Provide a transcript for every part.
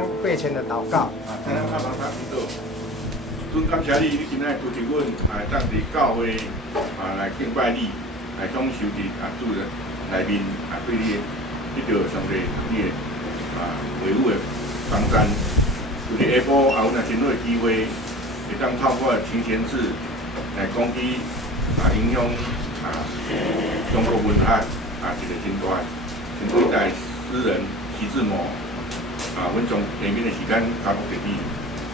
章会前的祷告。咱阿爸他祈祷，主感谢你，你今仔拄着阮当伫教会来敬拜你，来享受伫主的内面对你得到上帝你的维护的帮助。就是下晡也有若真好的机会，会当透过情贤志来讲起影响中国文学一个真大、真伟大诗人徐志摩。阮从下面的时间交付给你，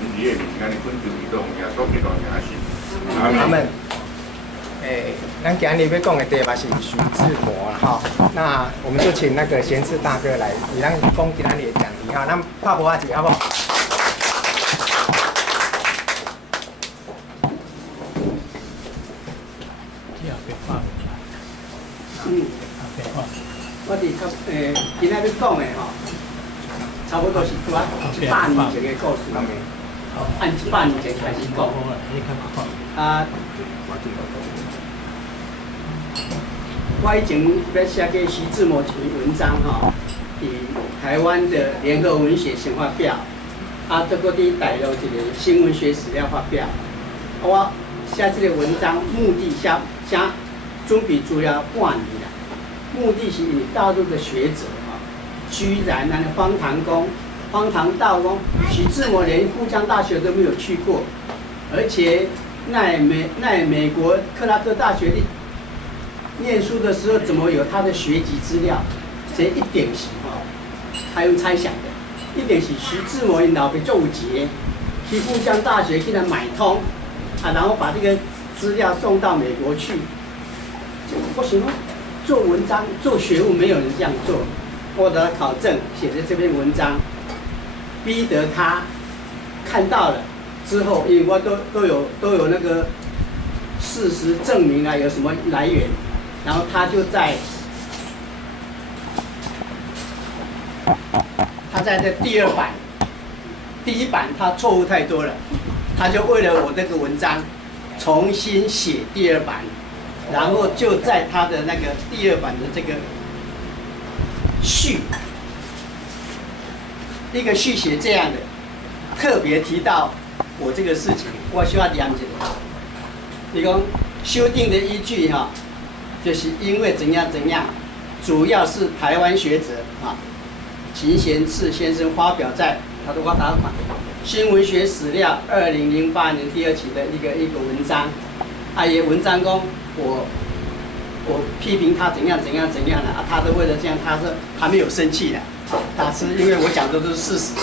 阮伫个时间的分享伊都耶稣基督的名信。阿门。咱今日要讲的题目是徐志摩啦，哈。那我们就请那个贤志大哥来，以咱讲今日的讲题哈，咱拍鼓仔一下好不好？我哋今仔要讲的吼，差不多是拄啊100年前的故事。按100年前开始讲。我以前要写给徐志摩一篇文章吼，伫台湾的联合文学先发表，这个伫大陆一个新文学史料发表。我写这个文章目的写准备主要半年啦。目的是因为大陆的学者居然荒唐到徐志摩连复江大学都没有去过，而且在美国克拉克大学念书的时候，怎么有他的学籍资料？这一点是还用猜想的，一点是徐志摩因老爸做有钱，去复江大学竟然买通然后把这个资料送到美国去。我想说，做文章、做学问，没有人这样做。我得考证，写的这篇文章，逼得他看到了之后，因为我都有那个事实证明有什么来源，然后他就在这第2版，第1版他错误太多了，他就为了我这个文章重新写第2版。然后就在他的那个第2版的这个序，一个序写这样的，特别提到我这个事情，我需要念一下。你讲修订的依据就是因为怎样，主要是台湾学者秦贤次先生发表在他的我打款《新文学史料》2008年第2期的一个文章，也文章讲。我批评他怎样了他都为了这样，他没有生气了他是因为我讲的都是事实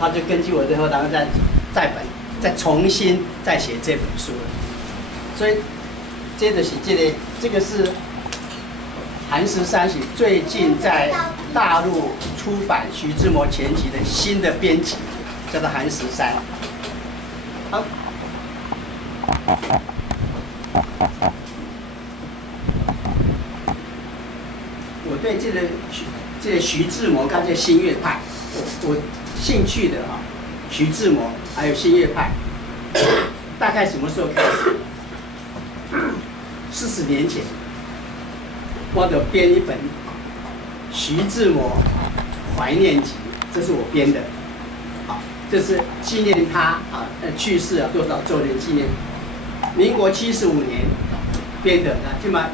他就根据我之后，然后再重新再写这本书了。所以这个是这个是韩十三是最近在大陆出版徐志摩全集的新的编辑，叫做韩十三。好。我对这个徐志摩跟这新月派，我兴趣的徐志摩还有新月派，大概什么时候开始？40年前，我得编一本徐志摩怀念集，这是我编的，这是纪念他去世多少周年纪念。民国75年编的，起码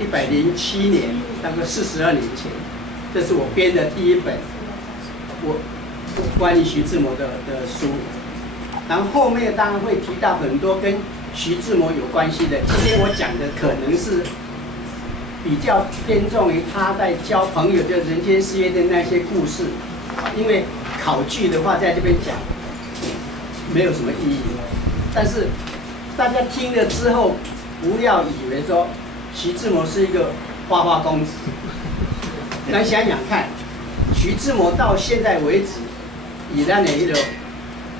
107年，大概42年前，这是我编的第1本关于徐志摩的书。然后后面当然会提到很多跟徐志摩有关系的。今天我讲的可能是比较偏重于他在交朋友，就人间事业的那些故事，因为考据的话在这边讲没有什么意义。但是大家听了之后，不要以为说徐志摩是一个花花公子。来想想看，徐志摩到现在为止，以咱的一个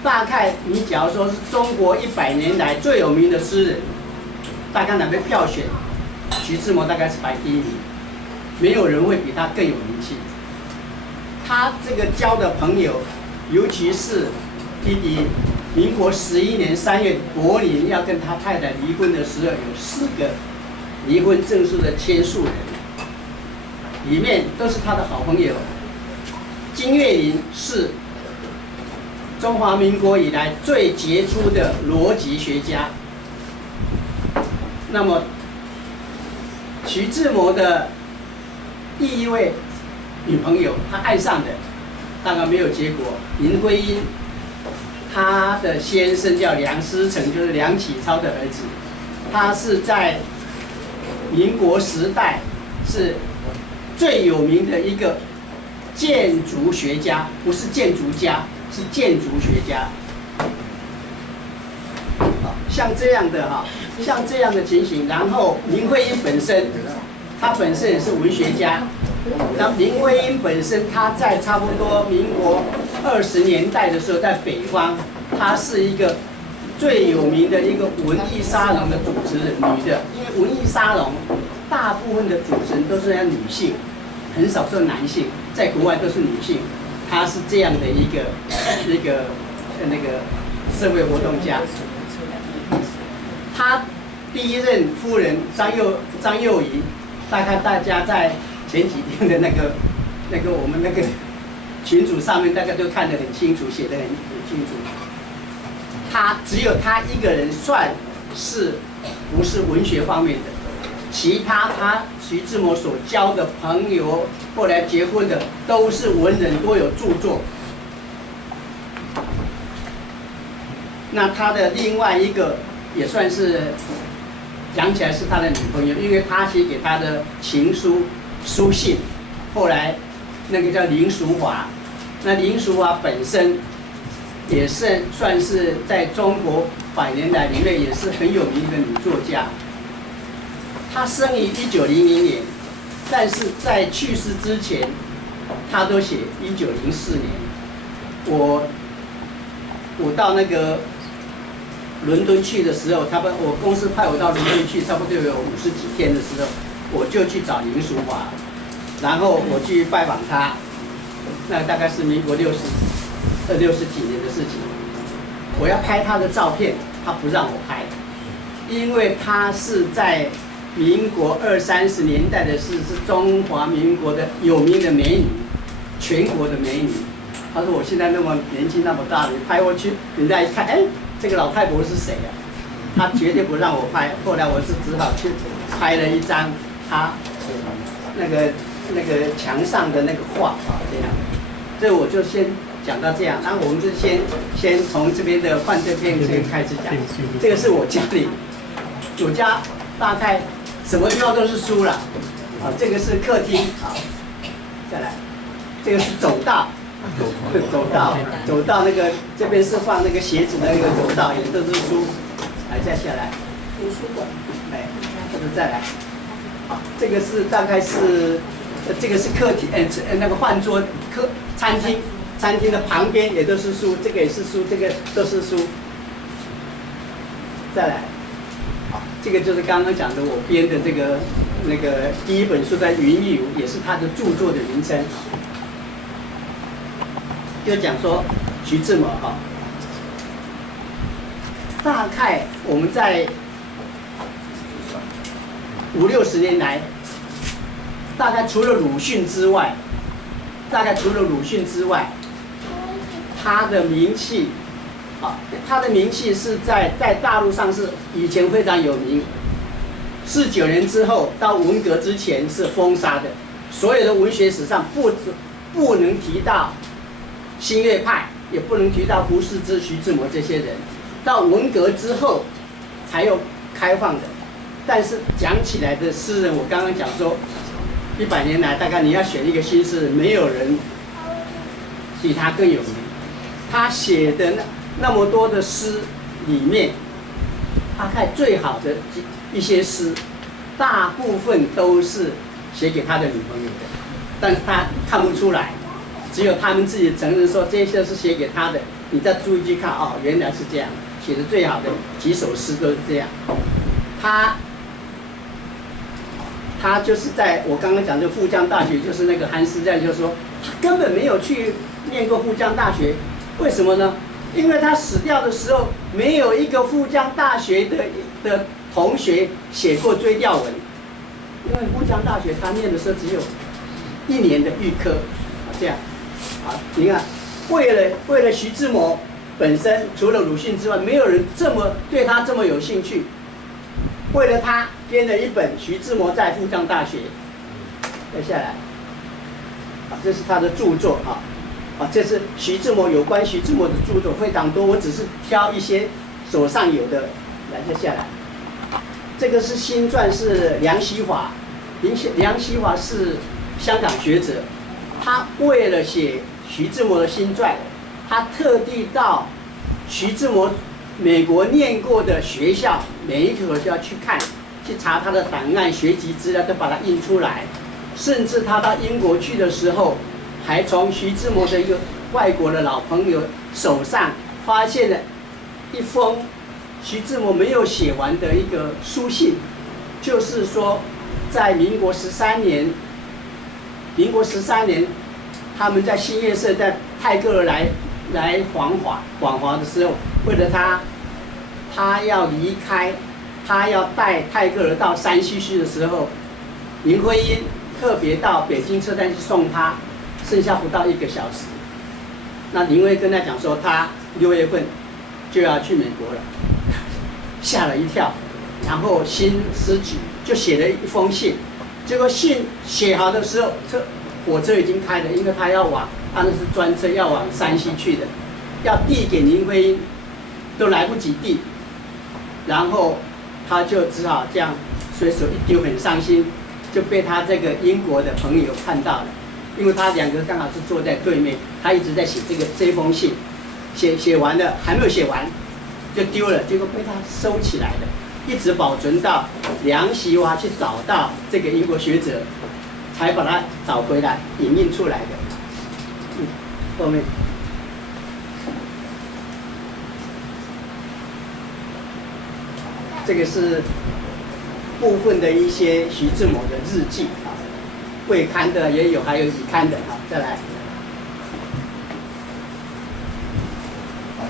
大概，你假如说是中国100年来最有名的诗人，大概哪边票选，徐志摩大概是排第1名，没有人会比他更有名气。他这个交的朋友，尤其是民国11年3月，柏林要跟他太太离婚的时候，有4个离婚证书的签署人，里面都是他的好朋友。金岳霖是中华民国以来最杰出的逻辑学家。那么，徐志摩的第一位女朋友，他爱上的，当然没有结果。林徽因，他的先生叫梁思成，就是梁启超的儿子。他是在民国时代是最有名的一个建筑学家，不是建筑家，是建筑学家。像这样的像这样的情形，然后林徽因本身，她本身也是文学家。那林徽因本身，她在差不多民国20年代的时候，在北方，她是一个最有名的一个文艺沙龙的主持人，女的。因为文艺沙龙大部分的主持人都是女性，很少是男性，在国外都是女性。她是这样的一个那个社会活动家。她第一任夫人张幼仪，大概大家在前几天的那个我们那个群组上面，大家都看得很清楚，写得很清楚。只有他一个人算是不是文学方面的，其他徐志摩所交的朋友，后来结婚的都是文人，都有著作。那他的另外一个也算是讲起来是他的女朋友，因为他写给他的情书信，后来那个叫林淑华。那林淑华本身也是算是在中国100年来里面也是很有名的女作家。她生于1900年，但是在去世之前，她都写1904年。我到那个伦敦去的时候，我公司派我到伦敦去，差不多有50几天的时候，我就去找林淑华，然后我去拜访她。那大概是民国60几年的事情。我要拍她的照片，她不让我拍，因为她是在民国20、30年代的事，是中华民国的有名的美女，全国的美女。她说我现在那么年纪那么大了，你拍过去，人家一看，哎，这个老太婆是谁啊？她绝对不让我拍。后来我是只好去拍了一张她那个墙上的那个画这样。所以我就先讲到这样，然后我们就先从这边的幻灯片先开始讲。这个是我家里，我家大概什么地方都是书了。这个是客厅，再来，这个是走道，走道那个这边是放那个鞋子的那个走道，也都是书。再下来，图书馆，再来，这个是大概是。这个是客厅，那个饭桌餐厅的旁边也都是书，这个也是书，这个都是书。再来，这个就是刚刚讲的我编的这个第一本书在《云游》，也是他的著作的名称。就讲说徐志摩大概我们在50、60年来。大概除了鲁迅之外，他的名气，是在大陆上是以前非常有名。49年之后到文革之前是封杀的，所有的文学史上不能提到新月派，也不能提到胡适之、徐志摩这些人。到文革之后才有开放的，但是讲起来的诗人，我刚刚讲说。100年来，大概你要选一个新诗人，没有人比他更有名。他写的那么多的诗里面，大概最好的一些诗，大部分都是写给他的女朋友的，但是他看不出来，只有他们自己承认说这些是写给他的。你再注意去看，原来是这样，写的最好的几首诗都是这样。他就是在我刚刚讲的复将大学，就是那个韩思在就说，他根本没有去念过复将大学，为什么呢？因为他死掉的时候，没有一个复将大学的同学写过追悼文，因为复将大学他念的时候只有1年的预科，这样。啊，你看，为了徐志摩本身，除了鲁迅之外，没有人对他这么有兴趣。为了他编了一本《徐志摩在复将大学》，接下来，啊，这是他的著作啊，这是有关徐志摩的著作非常多，我只是挑一些手上有的来。接下来，这个是新传，是梁锡华，梁锡华是香港学者，他为了写徐志摩的新传，他特地到徐志摩美国念过的学校，每一所学校去看，去查他的档案、学籍资料，都把它印出来。甚至他到英国去的时候，还从徐志摩的一个外国的老朋友手上发现了一封徐志摩没有写完的一个书信，就是说，在民国13年，他们在新月社在泰戈尔来访华的时候，为了他要离开，他要带泰戈尔到山西去的时候，林徽因特别到北京车站去送他，剩下不到1个小时。那林徽因跟他讲说，他6月份就要去美国了，吓了一跳，然后心思急，就写了一封信。结果信写好的时候，火车已经开了，因为他那是专车要往山西去的，要递给林徽因，都来不及递，然后他就只好这样随手一丢，很伤心，就被他这个英国的朋友看到了，因为他2个刚好是坐在对面，他一直在写这封信，写完了还没有写完就丢了，结果被他收起来了，一直保存到梁锡华去找到这个英国学者，才把它找回来影印出来的。后面这个是部分的一些徐志摩的日记啊，未刊的也有，还有已刊的啊。再来，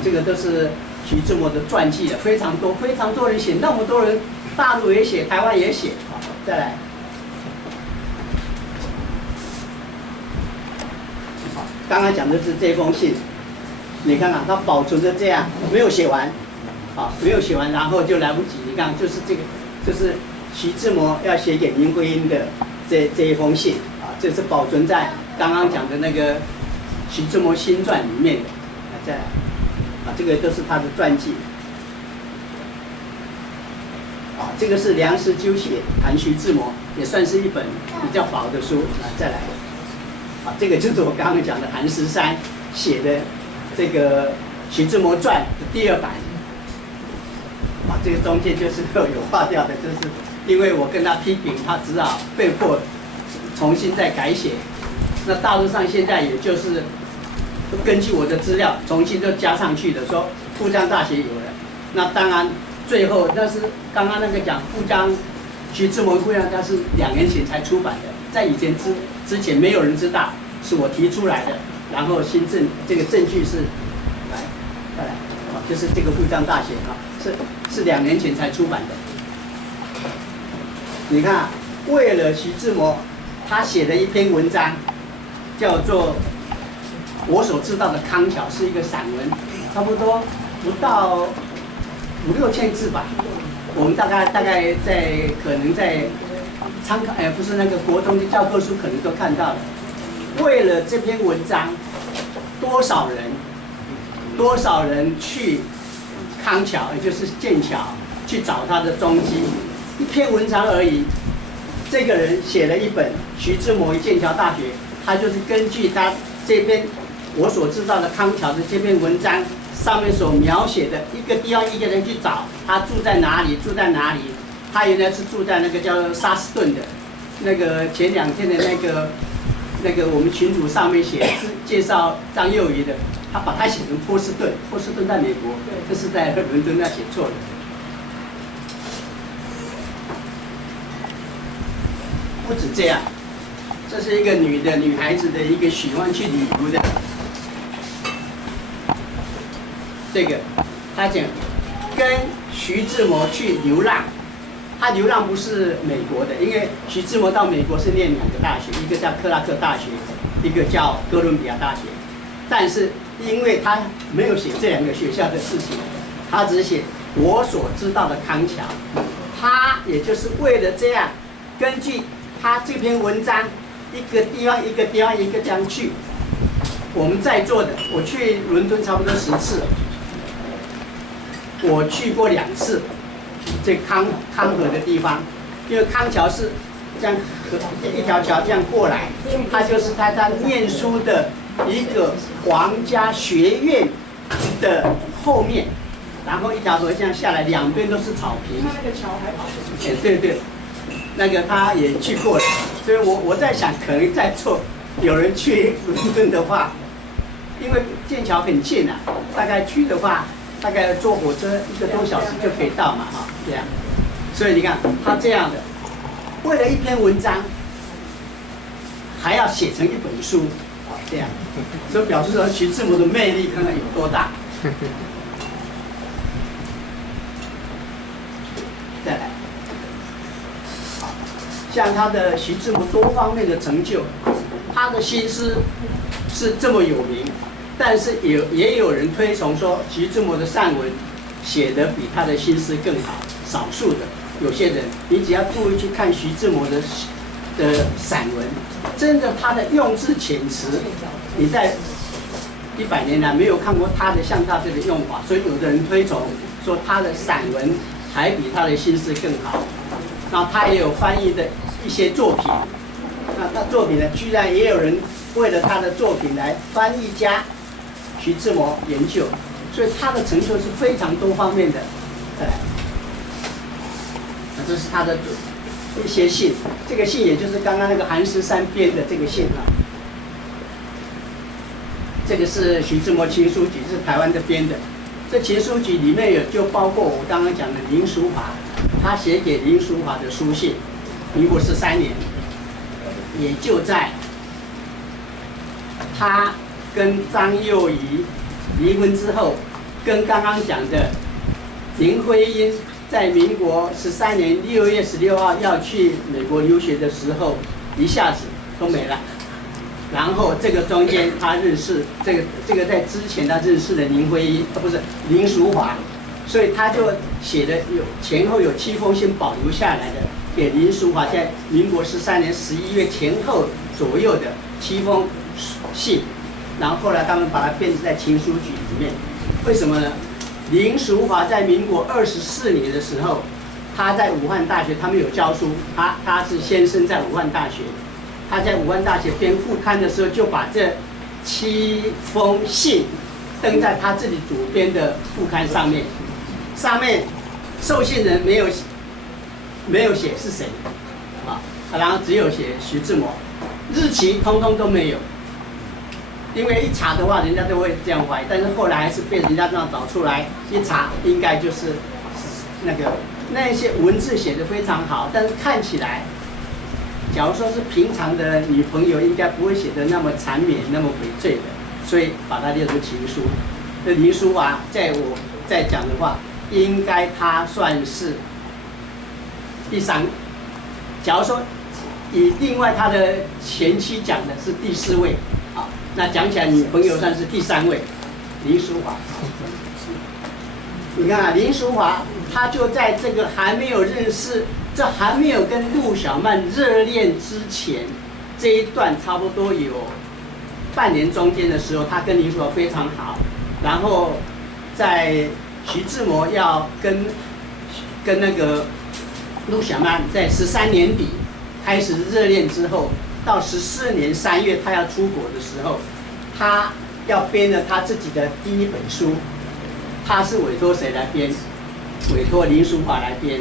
这个都是徐志摩的传记的，非常多人写，那么多人，大陆也写，台湾也写啊。再来，刚刚讲的是这封信，你看看它保存着这样，没有写完。没有写完，然后就来不及。你看，就是这个，就是徐志摩要写给林徽因的这一封信啊，这是保存在刚刚讲的那个徐志摩新传里面的。再来，这个都是他的传记。这个是梁实秋写谈徐志摩，也算是一本比较薄的书。再来，这个就是我刚刚讲的韩十山写的这个徐志摩传的第2版。这个中间就是有划掉的，就是因为我跟他批评，他只好被迫重新再改写。那大陆上现在也就是根据我的资料重新就加上去的，说复将大学有了。那当然最后那是刚刚那个讲复将徐志摩复将，他是2年前才出版的，在以前之前没有人知道，是我提出来的。然后这个证据是再来，就是这个复将大学是2年前才出版的。你看，为了徐志摩，他写了一篇文章，叫做《我所知道的康桥》，是一个散文，差不多不到5、6千字吧。我们大概可能在参考，不是那个国中的教科书可能都看到了。为了这篇文章，多少人去康桥，也就是剑桥，去找他的踪迹。1篇文章而已，这个人写了一本《徐志摩与剑桥大学》，他就是根据他这篇我所知道的康桥的这篇文章上面所描写的一个地方，一个人去找他住在哪里。他原来是住在那个叫沙斯顿的，那个前2天的那个我们群组上面写介绍张幼仪的。他把它写成波士顿，波士顿在美国，这是在伦敦那写错的。不止这样，这是一个女孩子的一个喜欢去旅游的。这个，他讲跟徐志摩去流浪，他流浪不是美国的，因为徐志摩到美国是念2个大学，一个叫克拉克大学，一个叫哥伦比亚大学。但是因为他没有写这两个学校的事情，他只写我所知道的康桥。他也就是为了这样，根据他这篇文章，一个地方一个地方一个地方去。我们在座的，我去伦敦差不多10次，我去过2次，这康河的地方，因为康桥是这样一条桥这样过来，它就是他念书的一个皇家学院的后面，然后一条河这样下来，两边都是草坪。那个桥还跑出去。对对，那个他也去过了，所以我在想，可能在座有人去伦敦的话，因为剑桥很近啊，大概去的话，大概坐火车1个多小时就可以到嘛，哈，这样。所以你看他这样的，为了一篇文章，还要写成一本书，这样，所以表示说徐志摩的魅力看看有多大。再来，像他的徐志摩多方面的成就，他的新诗是这么有名，但是也有人推崇说徐志摩的散文写得比他的新诗更好。少数的有些人，你只要注意去看徐志摩的散文，真的他的用字遣词，你在100年来没有看过他的像他这个用法，所以有的人推崇说他的散文还比他的新诗更好。然后他也有翻译的一些作品，那他作品呢，居然也有人为了他的作品来翻译家徐志摩研究，所以他的成就是非常多方面的。那这是他的一些信，这个信也就是刚刚那个韩十三编的这个信啊。这个是徐志摩情书集，是台湾的编的。这情书集里面就包括我刚刚讲的林淑华，他写给林淑华的书信，民国13年，也就在他跟张幼仪离婚之后，跟刚刚讲的林徽因在民国13年6月16号要去美国留学的时候，一下子都没了。然后这个中间他认识这个在之前他认识的林徽因，不是林淑华，所以他就写的前后有7封信保留下来的，给林淑华，在民国13年11月前后左右的7封信，然后后来他们把它编织在情书集里面。为什么呢？林淑华在民国24年的时候，他在武汉大学，他们有教书，他是先生在武汉大学。他在武汉大学编副刊的时候，就把这7封信登在他自己主编的副刊上面。上面受信人没有写是谁，啊，然后只有写徐志摩，日期通通都没有。因为一查的话，人家都会这样怀疑，但是后来还是被人家这样找出来，一查应该就是那一些文字写得非常好，但是看起来。假如说是平常的女朋友，应该不会写得那么缠绵、那么悔罪的，所以把它列入情书。这林淑华，我在讲的话，应该她算是第3。假如说以另外她的前妻讲的是第4位，啊，那讲起来女朋友算是第3位，林淑华。你看啊，林淑华，她就在这个还没有认识。这还没有跟陆小曼热恋之前，这一段差不多有半年中间的时候，他跟林淑华非常好。然后在徐志摩要跟那个陆小曼在13年底开始热恋之后，到14年3月他要出国的时候，他要编了他自己的第1本书，他是委托谁来编？委托林淑华来编。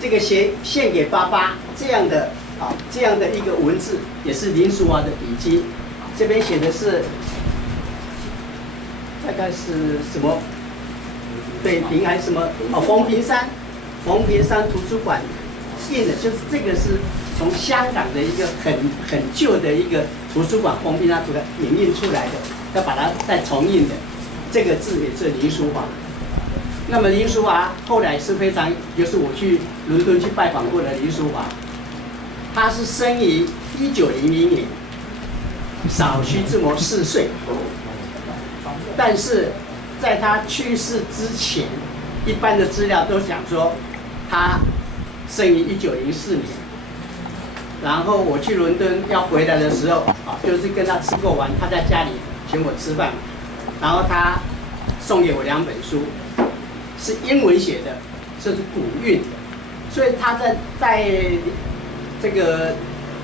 这个献给爸爸这样的一个文字，也是林淑华的笔记。这边写的是大概是什么北平还是什么冯平山图书馆印的，就是这个是从香港的一个很旧的一个图书馆冯平山图书馆影印出来的，要把它再重印的。这个字也是林淑华。那么林淑华后来是非常，就是我去伦敦去拜访过的林淑华，她是生于1900年，少徐志摩4岁，但是在他去世之前，一般的资料都讲说他生于1904年。然后我去伦敦要回来的时候，就是跟他吃过完，他在家里请我吃饭，然后他送给我2本书，是英文写的，这是古韵，所以他在这个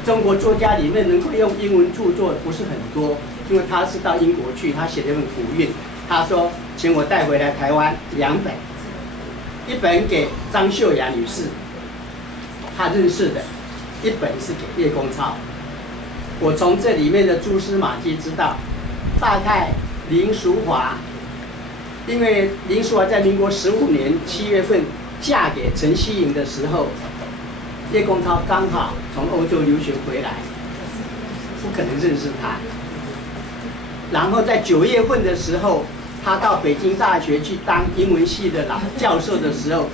中国作家里面能够用英文著作不是很多，因为他是到英国去，他写了一本古韵，他说请我带回来台湾2本，一本给张秀雅女士，她认识的。一本是给叶公超，我从这里面的蛛丝马迹知道，大概林淑华，因为林淑华在民国15年7月份嫁给陈希莹的时候，叶公超刚好从欧洲留学回来，不可能认识他。然后在9月份的时候，他到北京大学去当英文系的老教授的时候。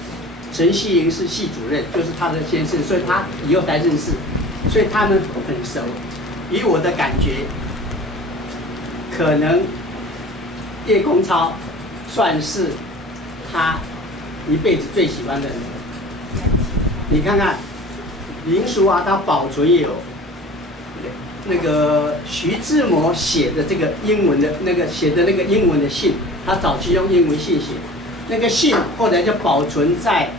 陈希莹是系主任，就是他的先生，所以他以后才认识，所以他们很熟。以我的感觉，可能叶公超算是他一辈子最喜欢的人。你看看林淑华，他保存有那个徐志摩写的这个英文的那个写的那个英文的信，他早期用英文信写，那个信后来就保存在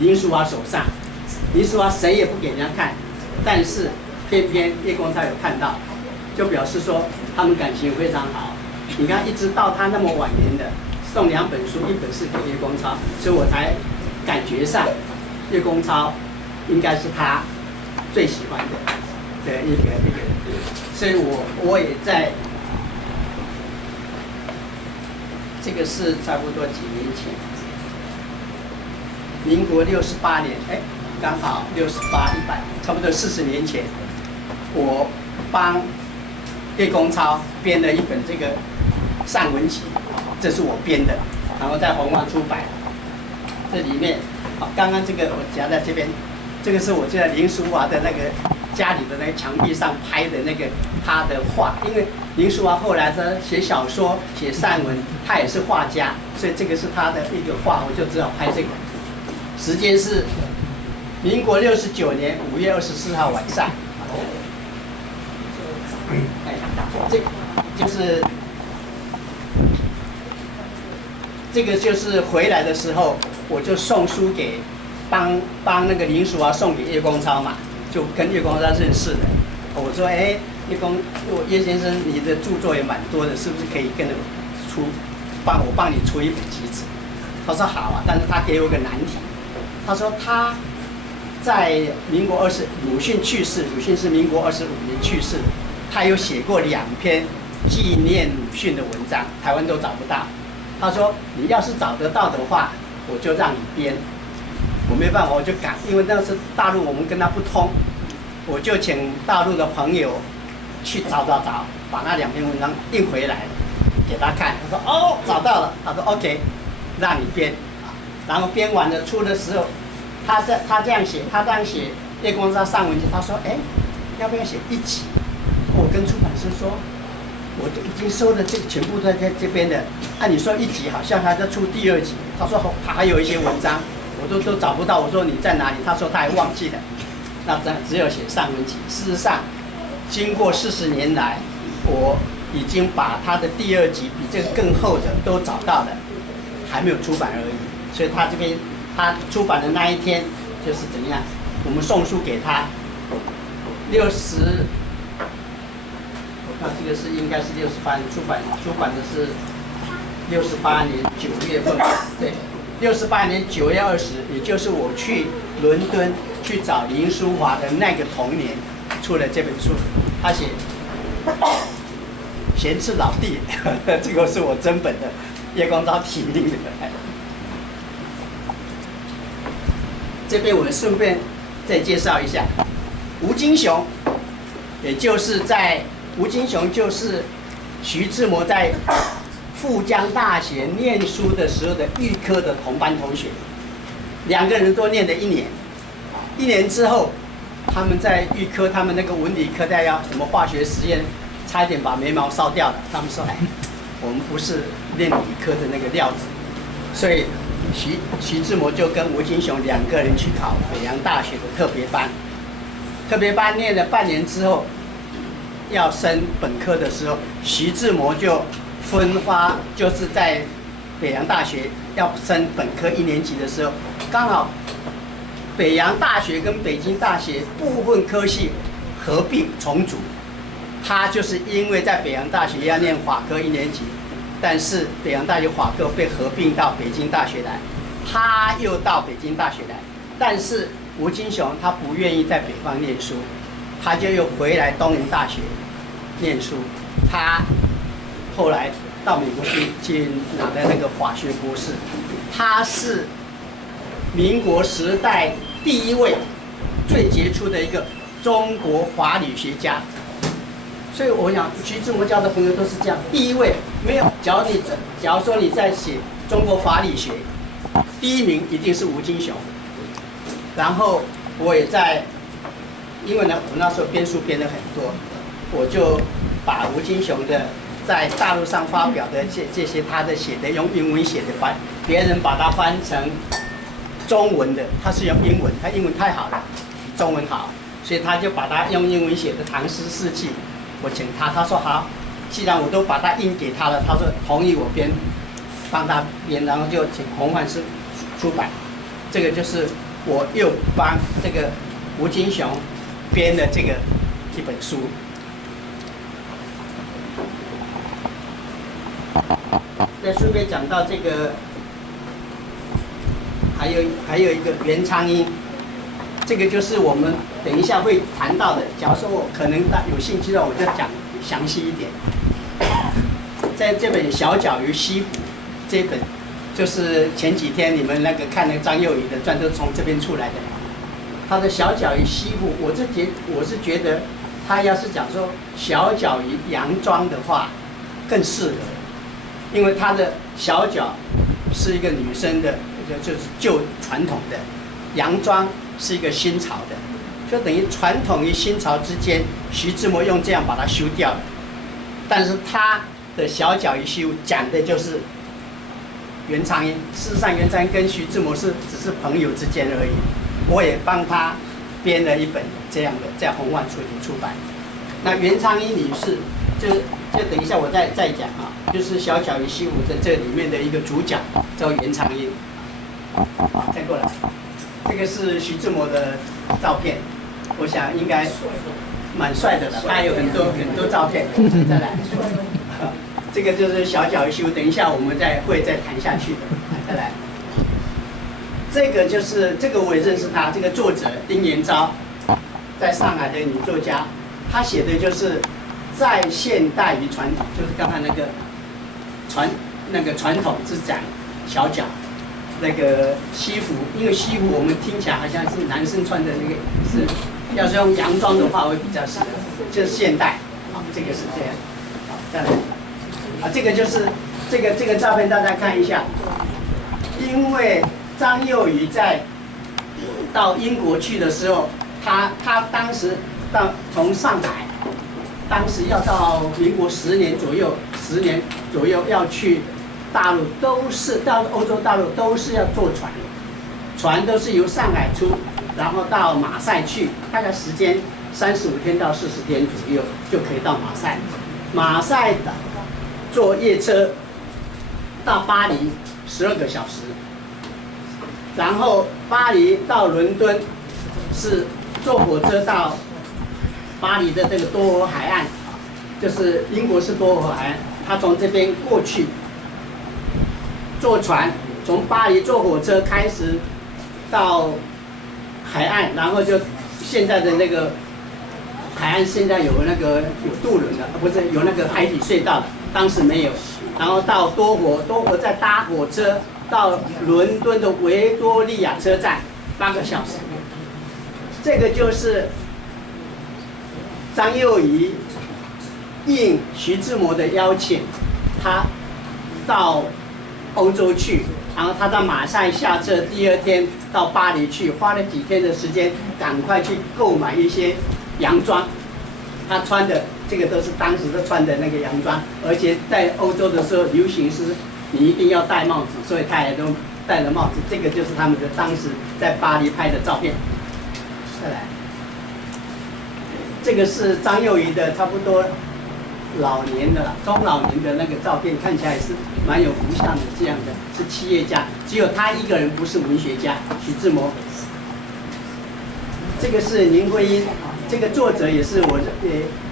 林淑华手上，林淑华谁也不给人家看，但是偏偏叶公超有看到，就表示说他们感情非常好。你看，一直到他那么晚年的，送2本书，一本是给叶公超，所以我才感觉上叶公超应该是他最喜欢的一个人，所以我也在这个是差不多几年前。民国68年，刚好68、100，差不多40年前，我帮叶公超编了一本这个散文集，这是我编的，然后在弘化出版。这里面，刚刚这个我夹在这边，这个是我记得林淑华的那个家里的那个墙壁上拍的那个他的画，因为林淑华后来他写小说、写散文，他也是画家，所以这个是他的一个画，我就只好拍这个。时间是民国69年5月24号晚上。这个就是回来的时候，我就送书给帮那个林淑华送给叶公超嘛，就跟叶公超认识的。我说，叶先生，你的著作也蛮多的，是不是可以跟着帮你出一本集子？他说好啊，但是他给我个难题。他说他在鲁迅去世，鲁迅是民国25年去世的，他有写过2篇纪念鲁迅的文章，台湾都找不到。他说你要是找得到的话，我就让你编。我没办法，我就赶，因为那是大陆，我们跟他不通，我就请大陆的朋友去找，把那2篇文章印回来给他看。他说找到了，他说 OK， 让你编。然后编完了出的时候，他这样写，叶公超散文集，他说要不要写1集？我跟出版社说，我都已经收了这个全部都在这边的。按你说1集好像他在出第2集，他说他还有一些文章，我都找不到。我说你在哪里？他说他还忘记了。那只有写散文集。事实上，经过40年来，我已经把他的第2集比这个更厚的都找到了，还没有出版而已。所以他这边他出版的那一天就是怎么样？我们送书给他这个是应该是68年出版的是68年9月份，对，68年9月20，也就是我去伦敦去找林淑华的那个同年出了这本书。他写闲次老弟，这个是我真本的，叶公超题名的。这边我们顺便再介绍一下吴金雄，吴金雄就是徐志摩在复江大学念书的时候的预科的同班同学，2个人都念了1年，1年之后，他们在预科，他们那个文理科在要什么化学实验，差一点把眉毛烧掉了。他们说，我们不是念理科的那个料子，所以徐志摩就跟吴金雄2个人去考北洋大学的特别班。特别班念了半年之后，要升本科的时候，徐志摩就分发，就是在北洋大学要升本科1年级的时候，刚好北洋大学跟北京大学部分科系合并重组。他就是因为在北洋大学要念法科1年级，但是北洋大学法科被合并到北京大学来，他又到北京大学来，但是吴金雄他不愿意在北方念书，他就又回来东吴大学念书。他后来到美国去拿的那个法学博士，他是民国时代第一位最杰出的一个中国法理学家。所以我想，徐志摩交的朋友都是这样。第一位没有，假如说你在写中国法理学，第1名一定是吴金雄。然后我也在，因为呢，我那时候编书编了很多，我就把吴金雄的在大陆上发表的这些他的写的用英文写的别人把它翻成中文的，他是用英文，他英文太好了，比中文好，所以他就把它用英文写的唐诗四气。我请他，他说好，既然我都把它印给他了，他说同意我编，帮他编，然后就请洪焕师出版。这个就是我又帮这个吴金雄编的这个一本书。在书里面讲到这个，还有一个袁昌英。这个就是我们等一下会谈到的。假如说我可能有兴趣的，我就讲详细一点。在这本《小脚鱼西湖》这本，就是前几天你们那个看那个张幼仪的传，都从这边出来的。他的《小脚鱼西湖》，我是觉得，他要是讲说小脚鱼洋装的话，更适合，因为他的小脚是一个女生的，就是旧传统的洋装。是一个新潮的，就等于传统与新潮之间，徐志摩用这样把它修掉了。但是他的小脚鱼西湖讲的就是袁昌英，事实上袁昌英跟徐志摩只是朋友之间而已。我也帮他编了一本这样的，在洪焕出版。那袁昌英女士，就等一下我再讲啊，就是小脚鱼西湖的这里面的一个主角叫袁昌英。再过来。这个是徐志摩的照片，我想应该蛮帅的了。他有很多照片，再来。这个就是小脚鱼西湖，等一下我们会再谈下去的。再来，这个我也认识他，这个作者丁元昭，在上海的女作家，她写的就是在现代与传统，就是刚才那个传统之讲小脚。那个西服，因为西服我们听起来好像是男生穿的那个，是要是用洋装的话会比较适合，就是现代，啊，这个是这样，好，再来，啊，这个就是这个照片大家看一下，因为张幼仪到英国去的时候，他当时从上海，当时要到民国10年左右要去。大陆到欧洲大陆都是要坐船，船都是由上海出，然后到马赛去，大概时间35天到40天左右就可以到马赛。马赛的坐夜车到巴黎12个小时，然后巴黎到伦敦是坐火车到巴黎的这个多河海岸，就是英国是多河海岸，他从这边过去。坐船从巴黎坐火车开始到海岸，然后就现在的那个海岸现在有渡轮了，不是有那个海底隧道了，当时没有。然后到多河再搭火车到伦敦的维多利亚车站8个小时。这个就是张幼仪应徐志摩的邀请，他到欧洲去，然后他到马赛下车，第2天到巴黎去，花了几天的时间，赶快去购买一些洋装。他穿的这个都是当时都穿的那个洋装，而且在欧洲的时候流行是你一定要戴帽子，所以他也都戴了帽子。这个就是他们的当时在巴黎拍的照片。再来，这个是张幼仪的差不多老年的中老年的那个照片，看起来是蛮有福相的，这样的是企业家，只有他一个人不是文学家，徐志摩。这个是林徽因，这个作者也是我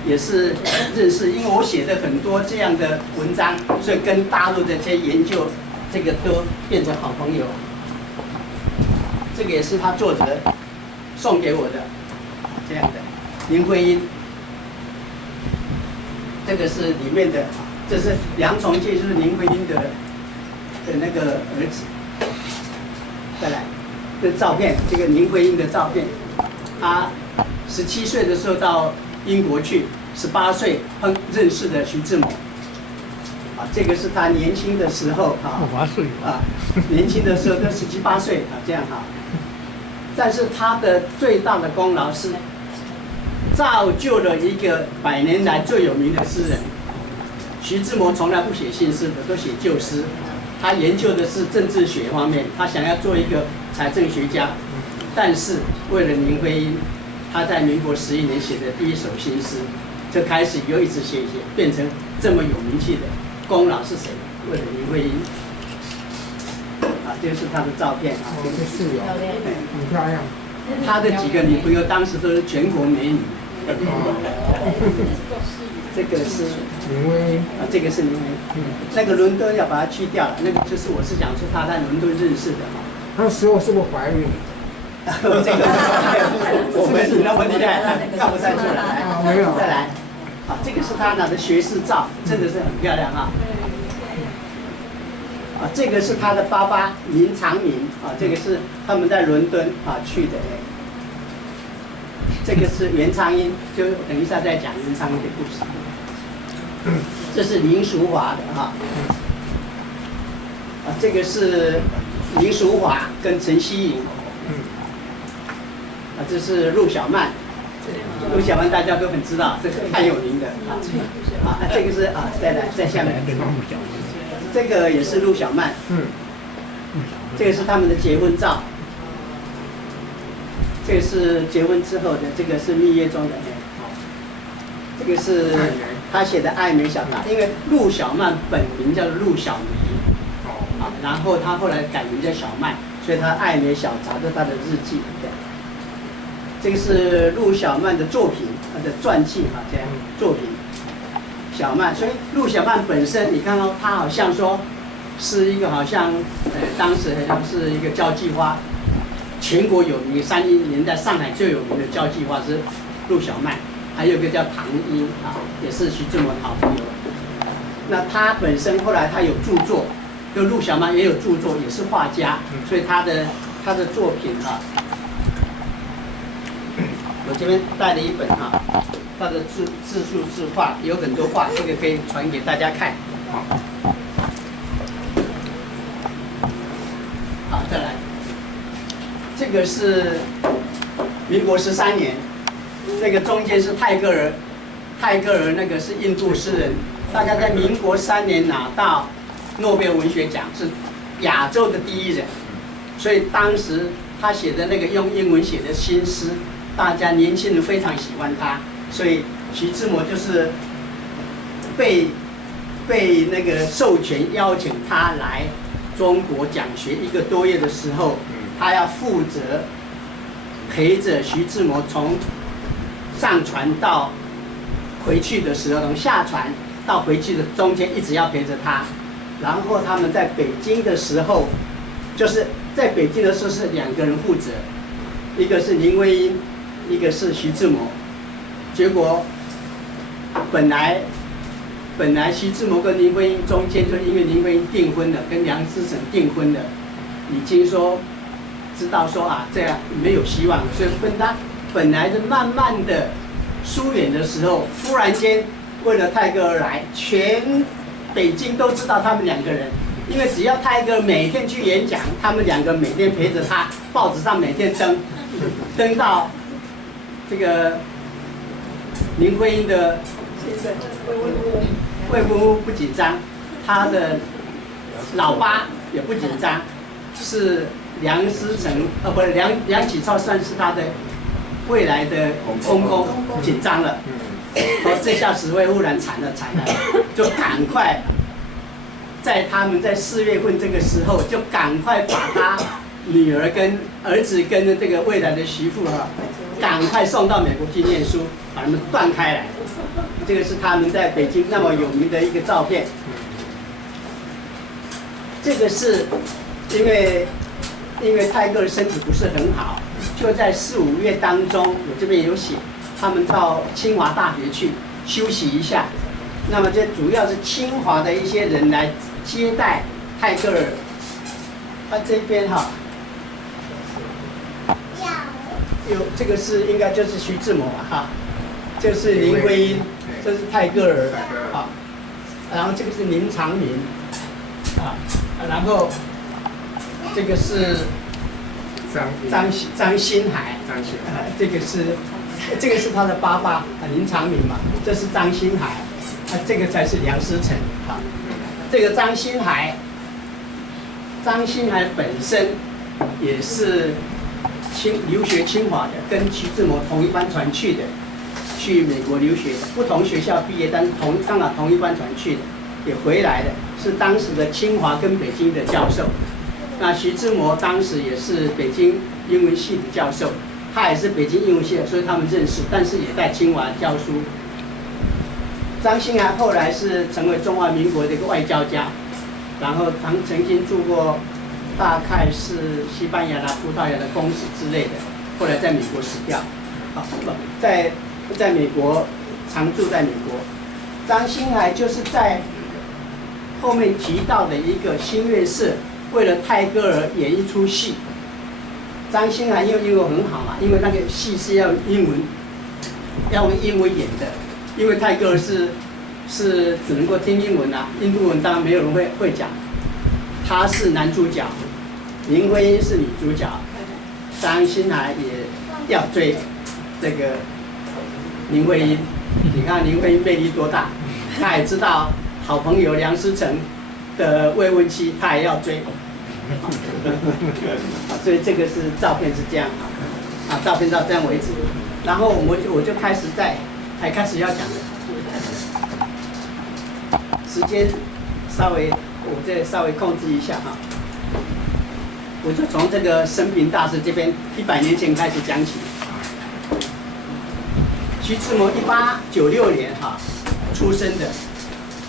也是认识，因为我写的很多这样的文章，所以跟大陆的这些研究，这个都变成好朋友。这个也是他作者送给我的，这样的林徽因。这个是里面的，这是梁从诫，就是林徽因的那个儿子。再来，这照片，这个林徽因的照片，他17岁的时候到英国去，18岁认识的徐志摩。啊，这个是他年轻的时候啊，18岁啊，年轻的时候都17、18岁啊，这样哈。但是他的最大的功劳是造就了一个100年来最有名的诗人。徐志摩从来不写新诗的，都写旧诗。他研究的是政治学方面，他想要做一个财政学家，但是为了林徽因，他在民国11年写的第一首新诗，就开始又一直写，变成这么有名气的。功劳是谁？为了林徽因。啊，这是他的照片啊，这是有，很漂亮。他的几个女朋友当时都是全国美女。这个是林徽因啊，这个是林徽因。那个伦敦要把它去掉了，那个就是我是讲说他在伦敦认识的嘛。那时候是不是怀孕？这个我们那么厉害，看不太出来。没有。再来，啊，这个是他拿的学士照，真的是很漂亮啊。啊，这个是他的爸爸林长民啊，这个是他们在伦敦啊去的。这个是袁昌英，就等一下再讲袁昌英的故事。这是林淑华的哈。啊，这个是林淑华跟陈希莹。啊，这是陆小曼。陆小曼大家都很知道，这个太有名的啊。啊，这个是啊，再来在下面。这个也是陆小曼。这个是他们的结婚照。这个是结婚之后的，这个是蜜月中的。这个是他写的《爱美小杂》，因为陆小曼本名叫陆小梅，啊，然后他后来改名叫小曼，所以他《爱美小杂》是他的日记。这个是陆小曼的作品，他的传记啊，这样作品。小曼，所以陆小曼本身，你看到他好像说是一个好像当时好像是一个交际花。全国有名，30年代上海最有名的交际花是陆小曼，还有一个叫唐英啊，也是徐志摩的好朋友。那他本身后来他有著作，就陆小曼也有著作，也是画家，所以他的作品啊，我这边带了一本啊，他的自述自画，有很多画，这个可以传给大家看。好，再来。这个是民国13年，这个中间是泰戈尔，泰戈尔那个是印度诗人，大概在民国3年拿到诺贝尔文学奖，是亚洲的第一人，所以当时他写的那个用英文写的新诗，大家年轻人非常喜欢他，所以徐志摩就是被那个授权邀请他来中国讲学1个多月的时候。他要负责陪着徐志摩从上船到回去的时候，从下船到回去的中间一直要陪着他。然后他们在北京的时候，就是在北京的时候是2个人负责，一个是林徽因，一个是徐志摩。结果本来徐志摩跟林徽因中间就因为林徽因订婚了，跟梁思成订婚了，已经说。知道说啊，这样没有希望，所以跟他本来是慢慢的疏远的时候，忽然间为了泰戈尔来，全北京都知道他们2个人，因为只要泰戈尔每天去演讲，他们2个每天陪着他，报纸上每天登到这个林徽因的未婚夫不紧张，他的老八也不紧张，是梁思成不是梁启超算是他的未来的公公紧张了。说这下子会忽然惨了，就赶快在他们在4月份这个时候，就赶快把他女儿跟儿子跟这个未来的媳妇赶快送到美国去念书，把他们断开来。这个是他们在北京那么有名的一个照片。这个是因为泰戈尔身体不是很好，就在4、5月当中，我这边有写。他们到清华大学去休息一下，那么这主要是清华的一些人来接待泰戈尔。这边有这个是应该就是徐志摩这是林徽因，这是泰戈尔然后这个是林长民然后这个是张新海，这个是他的爸爸林长民嘛，这是张新海，这个才是梁思成这个张新海本身也是留学清华的，跟徐志摩同一班船去的，去美国留学的，不同学校毕业，但是刚好同一班船去的，也回来的，是当时的清华跟北京的教授。那徐志摩当时也是北京英文系的教授。他也是北京英文系的，所以他们认识，但是也在清华教书。张新海后来是成为中华民国的一个外交家，然后曾经住过大概是西班牙啦、葡萄牙的公使之类的，后来在美国死掉。在美国常住在美国。张新海就是在后面提到的一个新月社，为了泰戈尔演一出戏。张新海因为英文很好嘛，因为那个戏是要用英文演的，因为泰戈尔是只能够听英文印度文当然没有人会讲。他是男主角，林徽因是女主角，张新海也要追这个林徽因。你看林徽因魅力多大，他也知道好朋友梁思成的未婚妻，他也要追。所以这个是照片是这样照片到这样为止，然后我就开始才开始要讲的，时间我这稍微控制一下我就从这个生平大师这边100年前开始讲起。徐志摩1896年出生的，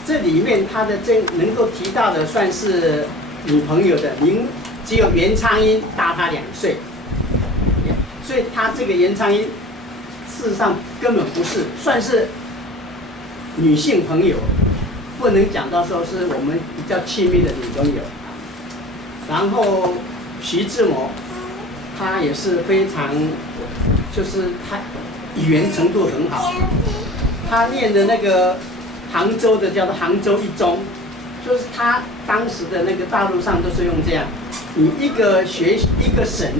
这里面他的能够提到的算是女朋友的只有袁昌英大他2岁，所以他这个袁昌英事实上根本不是算是女性朋友，不能讲到说是我们比较亲密的女朋友。然后徐志摩，他也是非常，就是他语言程度很好，他念的那个杭州的叫做杭州一中。就是他当时的那个大陆上都是用这样，你一个省，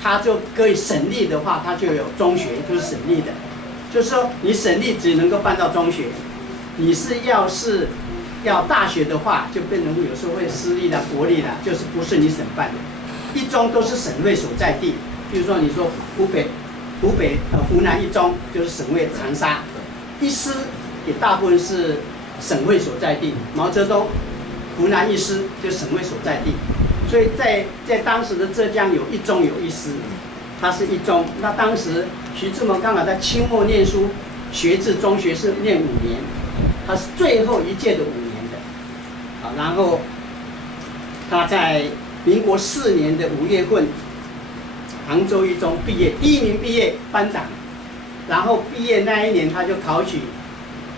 他就可以省立的话，他就有中学，就是省立的，就是说你省立只能够办到中学，你要大学的话，就变成有时候会私立的、国立的，就是不是你省办的，一中都是省会所在地，比如说你说湖南一中就是省会长沙，一师也大部分是省会所在地，毛泽东湖南一师就省会所在地，所以在当时的浙江有一中有一师，它是一中。那当时徐志摩刚好在清末念书，学制中学是念5年，他是最后一届的5年的。然后他在民国4年的5月份，杭州一中毕业，第1名毕业班长，然后毕业那一年他就考取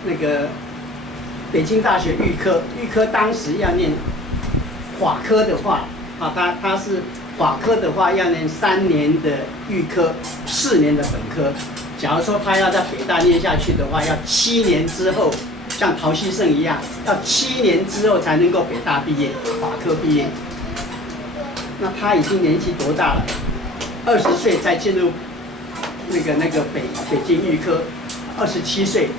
那个北京大学预科，预科当时要念法科的话，他是法科的话要念3年的预科，4年的本科。假如说他要在北大念下去的话，要7年之后，像陶希圣一样，要7年之后才能够北大毕业，法科毕业。那他已经年纪多大了？20岁才进入那个北京预科，27岁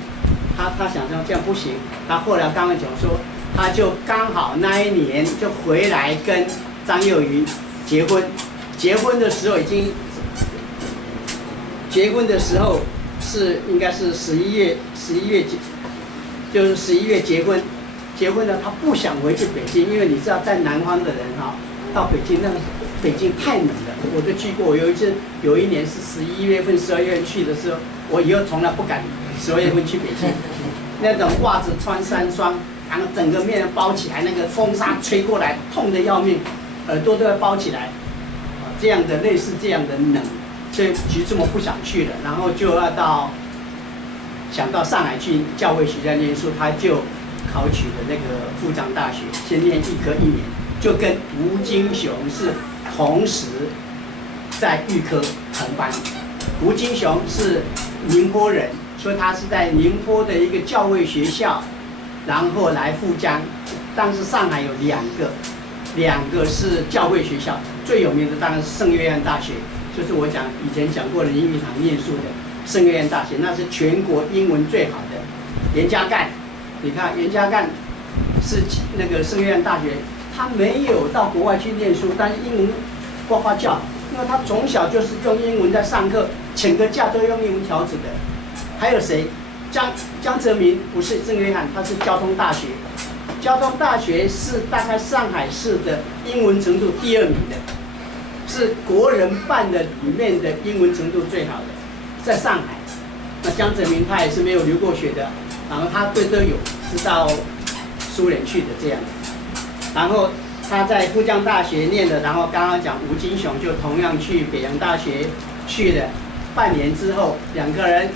他想说这样不行，他后来刚刚讲说，他就刚好那一年就回来跟张幼仪结婚，结婚的时候是应该是11月就是11月结婚，结婚了他不想回去北京，因为你知道在南方的人哈，到北京那个北京太冷了，我就去过，我有一年是11月份、12月份去的时候，我以后从来不敢12月份去北京，那种袜子穿3双，然后整个面包起来，那个风沙吹过来，痛得要命，耳朵都要包起来，这样的类似这样的冷，所以徐志摩不想去了，然后就要想到上海去教会学校念书，他就考取了那个复旦大学，先念预科1年，就跟吴金雄是同时在预科同班。吴金雄是宁波人，所以他是在宁波的一个教会学校，然后来复江。当时上海有两个是教会学校，最有名的当然是圣约翰大学，就是我以前讲过的林语堂念书的圣约翰大学，那是全国英文最好的。严家淦，你看严家淦是那个圣约翰大学，他没有到国外去念书，但是英文呱呱叫，因为他从小就是用英文在上课，请个假都用英文条子的。还有谁？江泽民不是圣约翰，他是交通大学。交通大学是大概上海市的英文程度第2名的，是国人办的里面的英文程度最好的，在上海。那江泽民他也是没有留过学的，然后他都有是到苏联去的这样。然后他在复江大学念的，然后刚刚讲吴金雄就同样去北洋大学去了，半年之后2个人，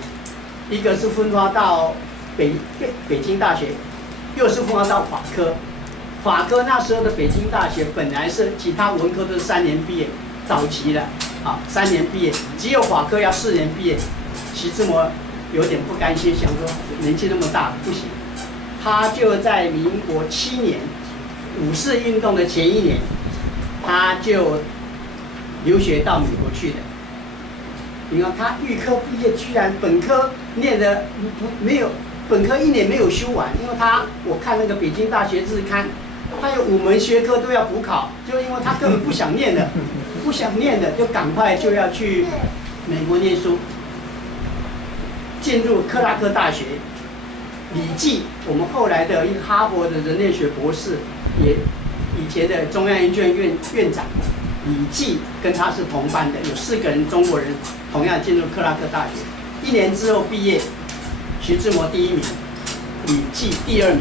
一个是分发到北京大学，又是分发到法科。法科那时候的北京大学本来是其他文科都是3年毕业，早期的3年毕业，只有法科要4年毕业。徐志摩有点不甘心，想说年纪那么大不行，他就在民国7年五四运动的前1年，他就留学到美国去的。你看他预科毕业，居然本科念的没有，本科1年没有修完，因为我看那个北京大学日刊，他有5门学科都要补考，就因为他根本不想念的，不想念的就赶快就要去美国念书。进入克拉克大学，李济，我们后来的一个哈佛的人类学博士，也以前的中央研究院院长，李济跟他是同班的，有4个人中国人同样进入克拉克大学。1年之后毕业，徐志摩第1名，李济第2名。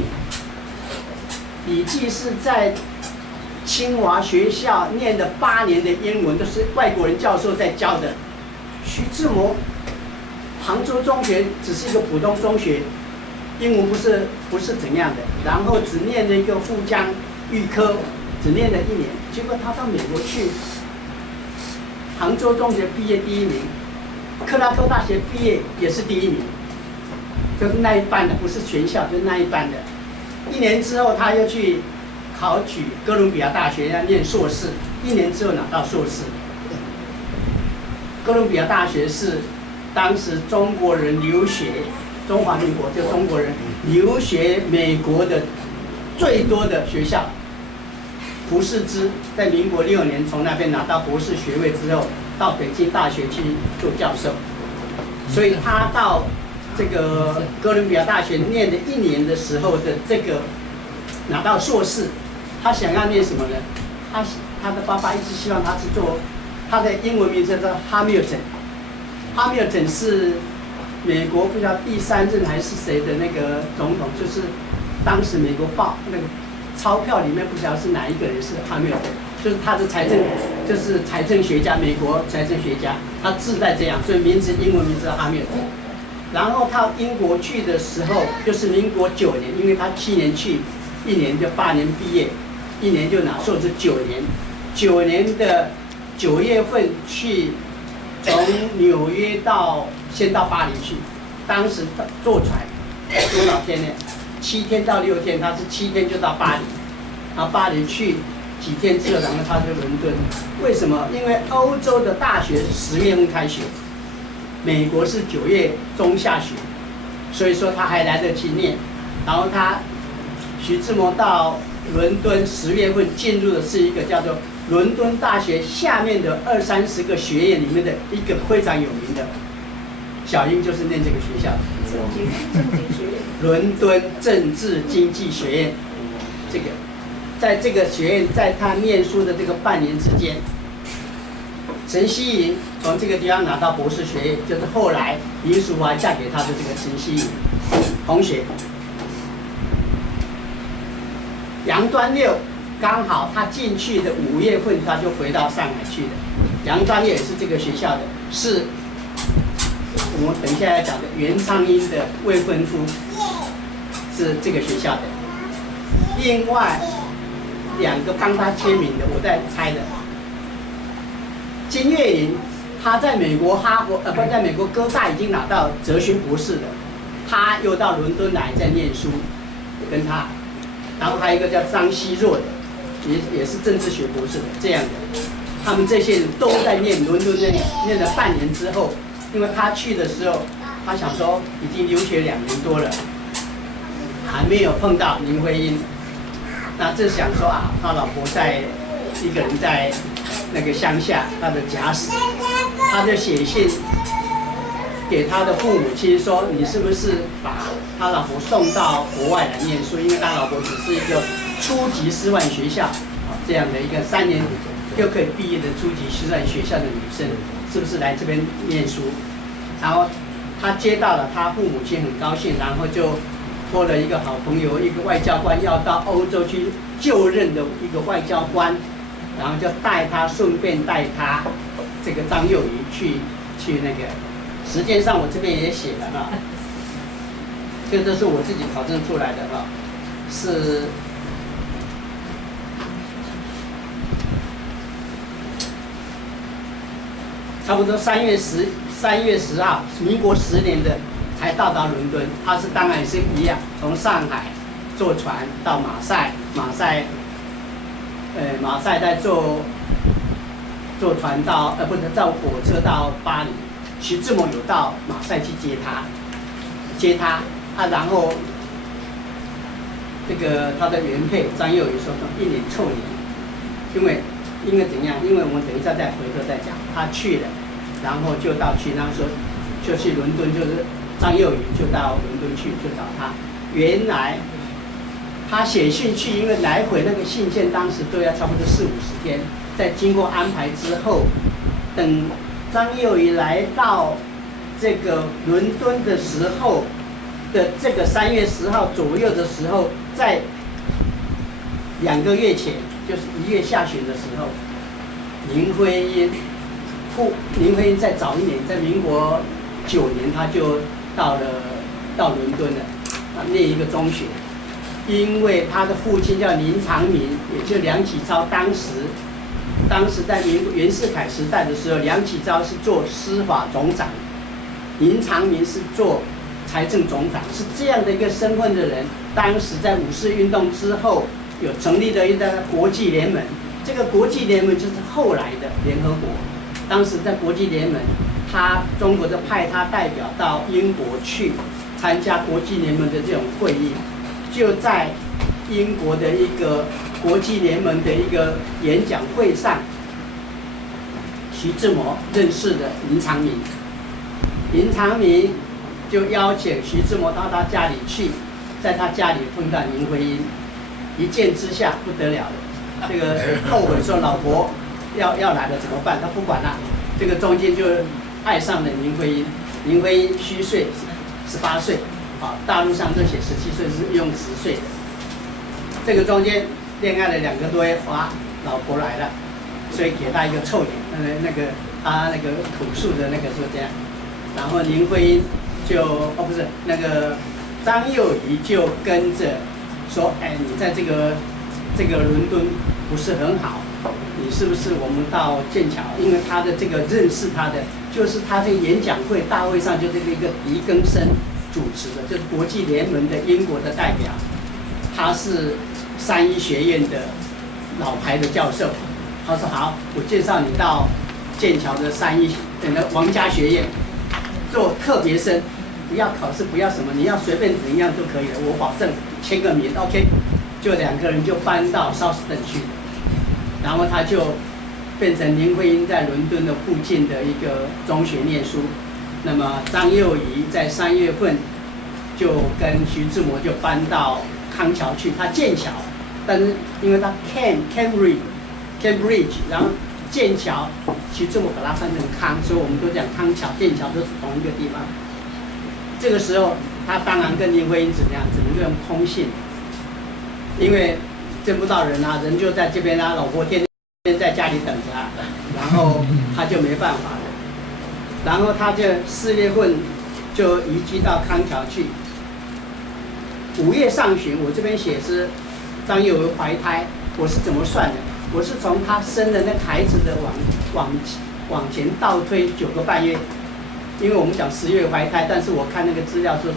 李济是在清华学校念的8年的英文，都是外国人教授在教的。徐志摩杭州中学只是一个普通中学，英文不是怎样的，然后只念了一个复江预科，只念了1年，结果他到美国去，杭州中学毕业第1名，克拉克大学毕业也是第1名，就是那一班的，不是全校，就是那一班的。1年之后他又去考取哥伦比亚大学要念硕士，1年之后拿到硕士。哥伦比亚大学是当时中国人留学，中华民国就中国人留学美国的最多的学校。胡适之在民国6年从那边拿到博士学位之后，到北京大学去做教授，所以他到这个哥伦比亚大学念的1年的时候的这个拿到硕士，他想要念什么呢？他的爸爸一直希望他去做，他的英文名字叫哈密尔顿。哈密尔顿是美国不知道第3任还是谁的那个总统，就是当时美国报那个钞票里面不晓得是哪一个人是哈密尔顿，就是他的就是财政学家，美国财政学家，他自带这样，所以英文名字叫哈密尔顿。然后到英国去的时候，就是民国9年，因为他7年去，1年就8年毕业，1年就拿硕士9年，9年的9月份去。从纽约先到巴黎去，当时坐船多少天呢？7天到6天，他是7天就到巴黎，然后巴黎去几天之后，然后他就伦敦。为什么？因为欧洲的大学10月份开学，美国是9月中下旬，所以说他还来得及念。然后徐志摩到伦敦10月份进入的是一个叫做伦敦大学下面的20-30个学院里面的一个非常有名的。小英就是念这个学校的。政经学院。伦敦政治经济学院，这个，在这个学院，在他念书的这个半年之间，陈希莹从这个地方拿到博士学位，就是后来林淑华嫁给他的这个陈希莹同学。杨端六刚好他进去的5月份，他就回到上海去了。杨端六也是这个学校的，是我们等一下要讲的袁昌英的未婚夫，是这个学校的。另外2个帮他签名的，我在猜的。金岳霖，他在美国在美国哥大已经拿到哲学博士了，他又到伦敦来在念书，跟他。然后还有一个叫张希若的，也是政治学博士的这样的。他们这些人都在念伦敦念了半年之后。因为他去的时候，他想说已经留学2年多了，还没有碰到林徽因，那就想说啊，他老婆一个人在那个乡下，他的假死，他就写信给他的父母亲说，你是不是把他老婆送到国外来念书？因为他老婆只是一个初级师范学校这样的一个3年就可以毕业的初级师范学校的女生。是不是来这边念书？然后他接到了，他父母亲很高兴，然后就托了一个好朋友，一个外交官要到欧洲去就任的一个外交官，然后就顺便带他这个张幼仪去那个。时间上我这边也写了啊，这个都是我自己考证出来的啊，是。差不多3月10号，民国10年的才到达伦敦。他是当然也是一样，从上海坐船到马赛再坐船到坐火车到巴黎。徐志摩有到马赛去接他啊，然后这个他的原配张幼仪说1年凑年，因为怎样？因为我们等一下再回头再讲，他去了，然后就去伦敦，就是张幼仪就到伦敦去就找他。原来他写信去，因为来回那个信件当时都要差不多40-50天，在经过安排之后，等张幼仪来到这个伦敦的时候的这个3月10号左右的时候，在2个月前。就是1月下旬的时候，林徽因再早一年，在民国9年，他就到伦敦了，念一个中学。因为他的父亲叫林长民，也就梁启超，当时在袁世凯时代的时候，梁启超是做司法总长，林长民是做财政总长，是这样的一个身份的人。当时在五四运动之后。有成立了一个国际联盟，这个国际联盟就是后来的联合国。当时在国际联盟，中国就派他代表到英国去参加国际联盟的这种会议。就在英国的一个国际联盟的一个演讲会上，徐志摩认识的林长民，林长民就邀请徐志摩到他家里去，在他家里碰到林徽因。一见之下不得了了，这个后悔说老婆要来了怎么办？他不管了，这个中间就爱上了林徽因。林徽因虚岁18岁，啊，大陆上都写17岁，是用10岁的。这个中间恋爱了2个多月，哇，老婆来了，所以给他一个臭脸，他那个口述的那个是这样。然后林徽因张幼仪就跟着。说，你在这个伦敦不是很好，你是不是我们到剑桥？因为他的这个认识他的，就是他这个演讲会大会上，就这个一个狄更森主持的，就是国际联盟的英国的代表，他是3一学院的老牌的教授。他说好，我介绍你到剑桥的3一王家学院做特别生，不要考试，不要什么，你要随便怎样都可以了，我保证签个名 ，OK， 就2个人就搬到 Southern 去，然后他就变成林徽因在伦敦的附近的一个中学念书，那么张幼仪在3月份就跟徐志摩就搬到康桥去，他剑桥，但是因为他 Cambridge， 然后剑桥，徐志摩把它翻成康，所以我们都讲康桥、剑桥都是同一个地方。这个时候，他当然跟林徽因怎么样，只能用通信，因为见不到人啊，人就在这边啊，老婆天天在家里等着啊，然后他就没办法了，然后他就4月份就移居到康桥去。5月上旬，我这边写是张幼仪怀胎，我是怎么算的？我是从他生的那孩子的往前倒推9个半月，因为我们讲10月怀胎，但是我看那个资料说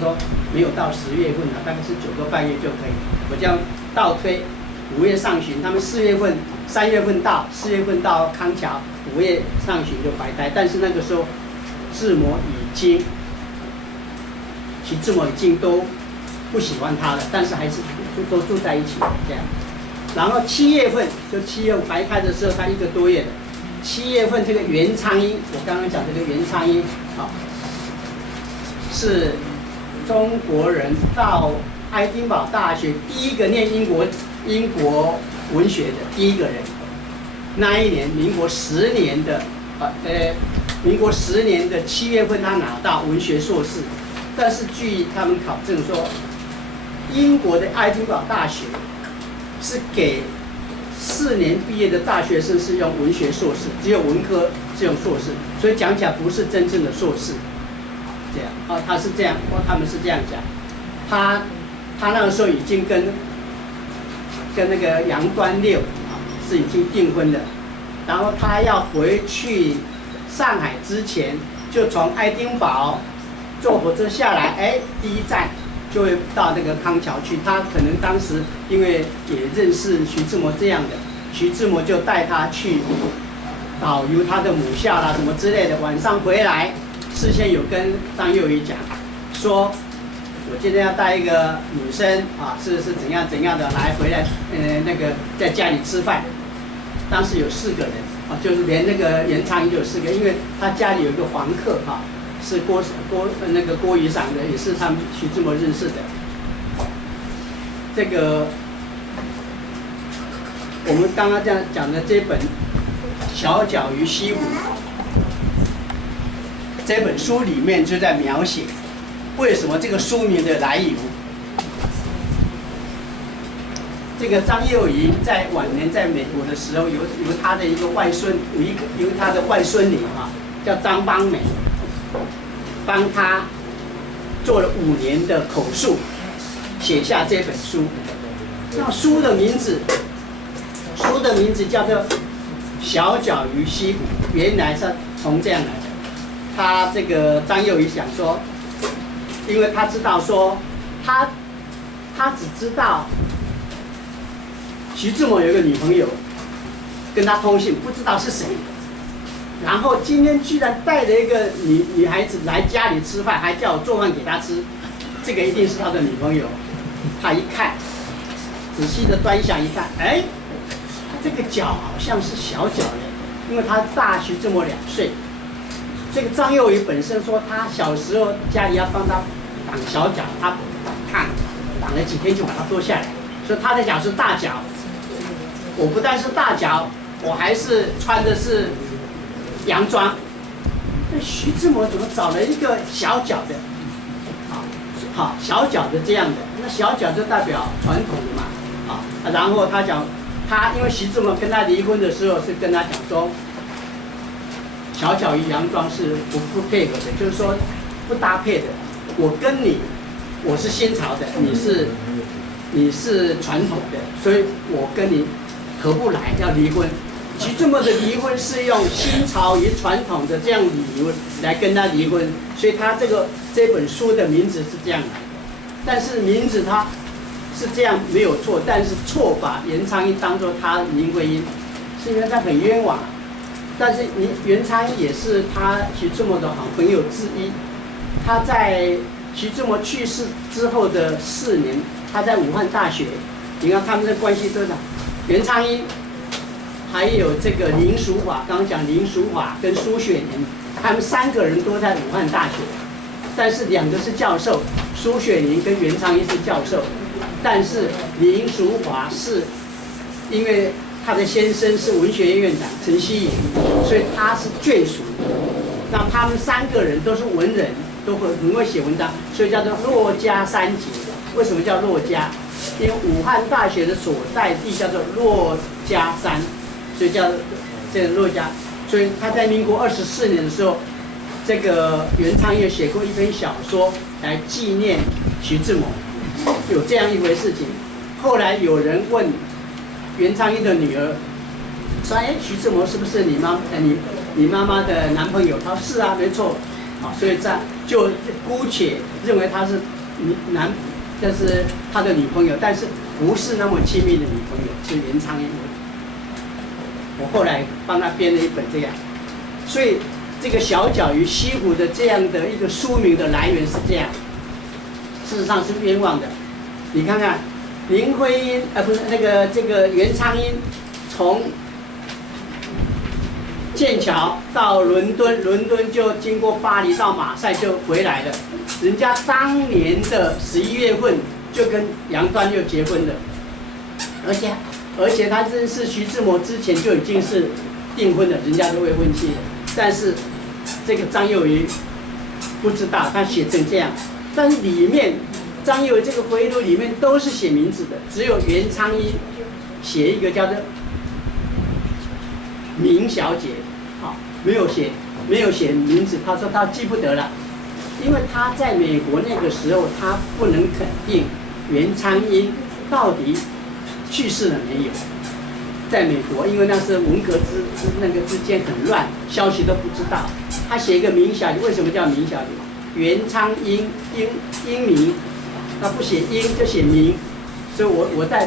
没有到10月份了，大概是9个半月就可以。我这样倒推，5月上旬，他们3月份到，4月份到康桥，5月上旬就怀胎，但是那个时候徐志摩已经都不喜欢他了，但是还是都住在一起这样。然后7月份怀胎的时候，他1个多月的。7月份这个袁昌英，我刚刚讲这个袁昌英，是中国人到爱丁堡大学第一个念英国文学的第一个人。那一年，民国10年的7月份，他拿到文学硕士。但是据他们考证说，英国的爱丁堡大学是给4年毕业的大学生是用文学硕士，只有文科是用硕士，所以讲起来不是真正的硕士。这样他是这样，他们是这样讲。他那个时候已经跟那个杨端六是已经订婚了，然后他要回去上海之前，就从爱丁堡坐火车下来，第一站就会到那个康桥去。他可能当时因为也认识徐志摩这样的，徐志摩就带他去导游他的母校啦什么之类的。晚上回来，事先有跟张幼仪讲，说我今天要带一个女生是怎样的来回来，那个在家里吃饭。当时有4个人就是连那个袁昌英就有4个，因为他家里有一个房客是郭雨赏的，也是他们徐志摩认识的。这个我们刚刚这样讲的这本《小脚与西湖》这本书里面就在描写为什么这个书名的来由。这个张幼仪在晚年在美国的时候，由他的一个外孙，由他的外孙女叫张邦美，帮他做了5年的口述，写下这本书。那书的名字叫做《小脚与西湖》，原来是从这样来的。他这个张幼仪想说，因为他知道说，他只知道徐志摩有一个女朋友，跟他通信，不知道是谁。然后今天居然带了一个女孩子来家里吃饭，还叫我做饭给她吃，这个一定是他的女朋友。他一看，仔细的端详一看，他这个脚好像是小脚的，因为他大徐志摩2岁。这个张幼仪本身说，他小时候家里要帮他挡小脚，他挡了几天就把它脱下来，所以他的脚是大脚。我不但是大脚，我还是穿的是洋装。那徐志摩怎么找了一个小脚的？小脚的这样的，那小脚就代表传统的嘛，然后他讲，因为徐志摩跟他离婚的时候是跟他讲说，小脚与洋装是不配合的，就是说不搭配的。我跟你，我是新潮的，你是传统的，所以我跟你合不来，要离婚。徐志摩的离婚是用新潮与传统的这样理由来跟他离婚，所以他这本书的名字是这样来的。但是名字他是这样没有错，但是错把袁昌英当作他林徽因，是因为他很冤枉。但是袁昌英也是他徐志摩的好朋友之一，他在徐志摩去世之后的4年，他在武汉大学，你看他们的关系多少？袁昌英，还有这个林淑华，刚刚讲林淑华跟苏雪莲，他们3个人都在武汉大学，但是2个是教授，苏雪莲跟袁昌英是教授，但是林淑华是因为他的先生是文学院院长陈希莹，所以他是眷属。那他们3个人都是文人，都很会写文章，所以叫做骆家三杰。为什么叫骆家？因为武汉大学的所在地叫做骆家山，所以叫这个骆家。所以他在民国24年的时候，这个袁昌英写过一篇小说来纪念徐志摩，有这样一回事情。后来有人问袁昌英的女儿说：“哎，徐志摩是不是你妈妈的男朋友？”他说：“是啊，没错。”好，所以就姑且认为他是这是他的女朋友，但是不是那么亲密的女朋友，是袁昌英。我后来帮他编了一本这样，所以这个小脚与西湖的这样的一个书名的来源是这样，事实上是冤枉的。你看看林徽因，不是这个袁昌英从剑桥到伦敦，伦敦就经过巴黎到马赛就回来了。人家当年的11月份就跟杨端又结婚了，而且他认识徐志摩之前就已经是订婚了，人家都未婚妻了。但是这个张幼仪不知道，他写成这样，但是里面张幼仪这个回忆录里面都是写名字的，只有袁昌英写一个叫做明小姐，好，没有写名字。他说他记不得了，因为他在美国那个时候，他不能肯定袁昌英到底去世了没有。在美国，因为那时候文革之间很乱，消息都不知道。他写一个明小姐，为什么叫明小姐？袁昌英英名，他不写英就写明，所以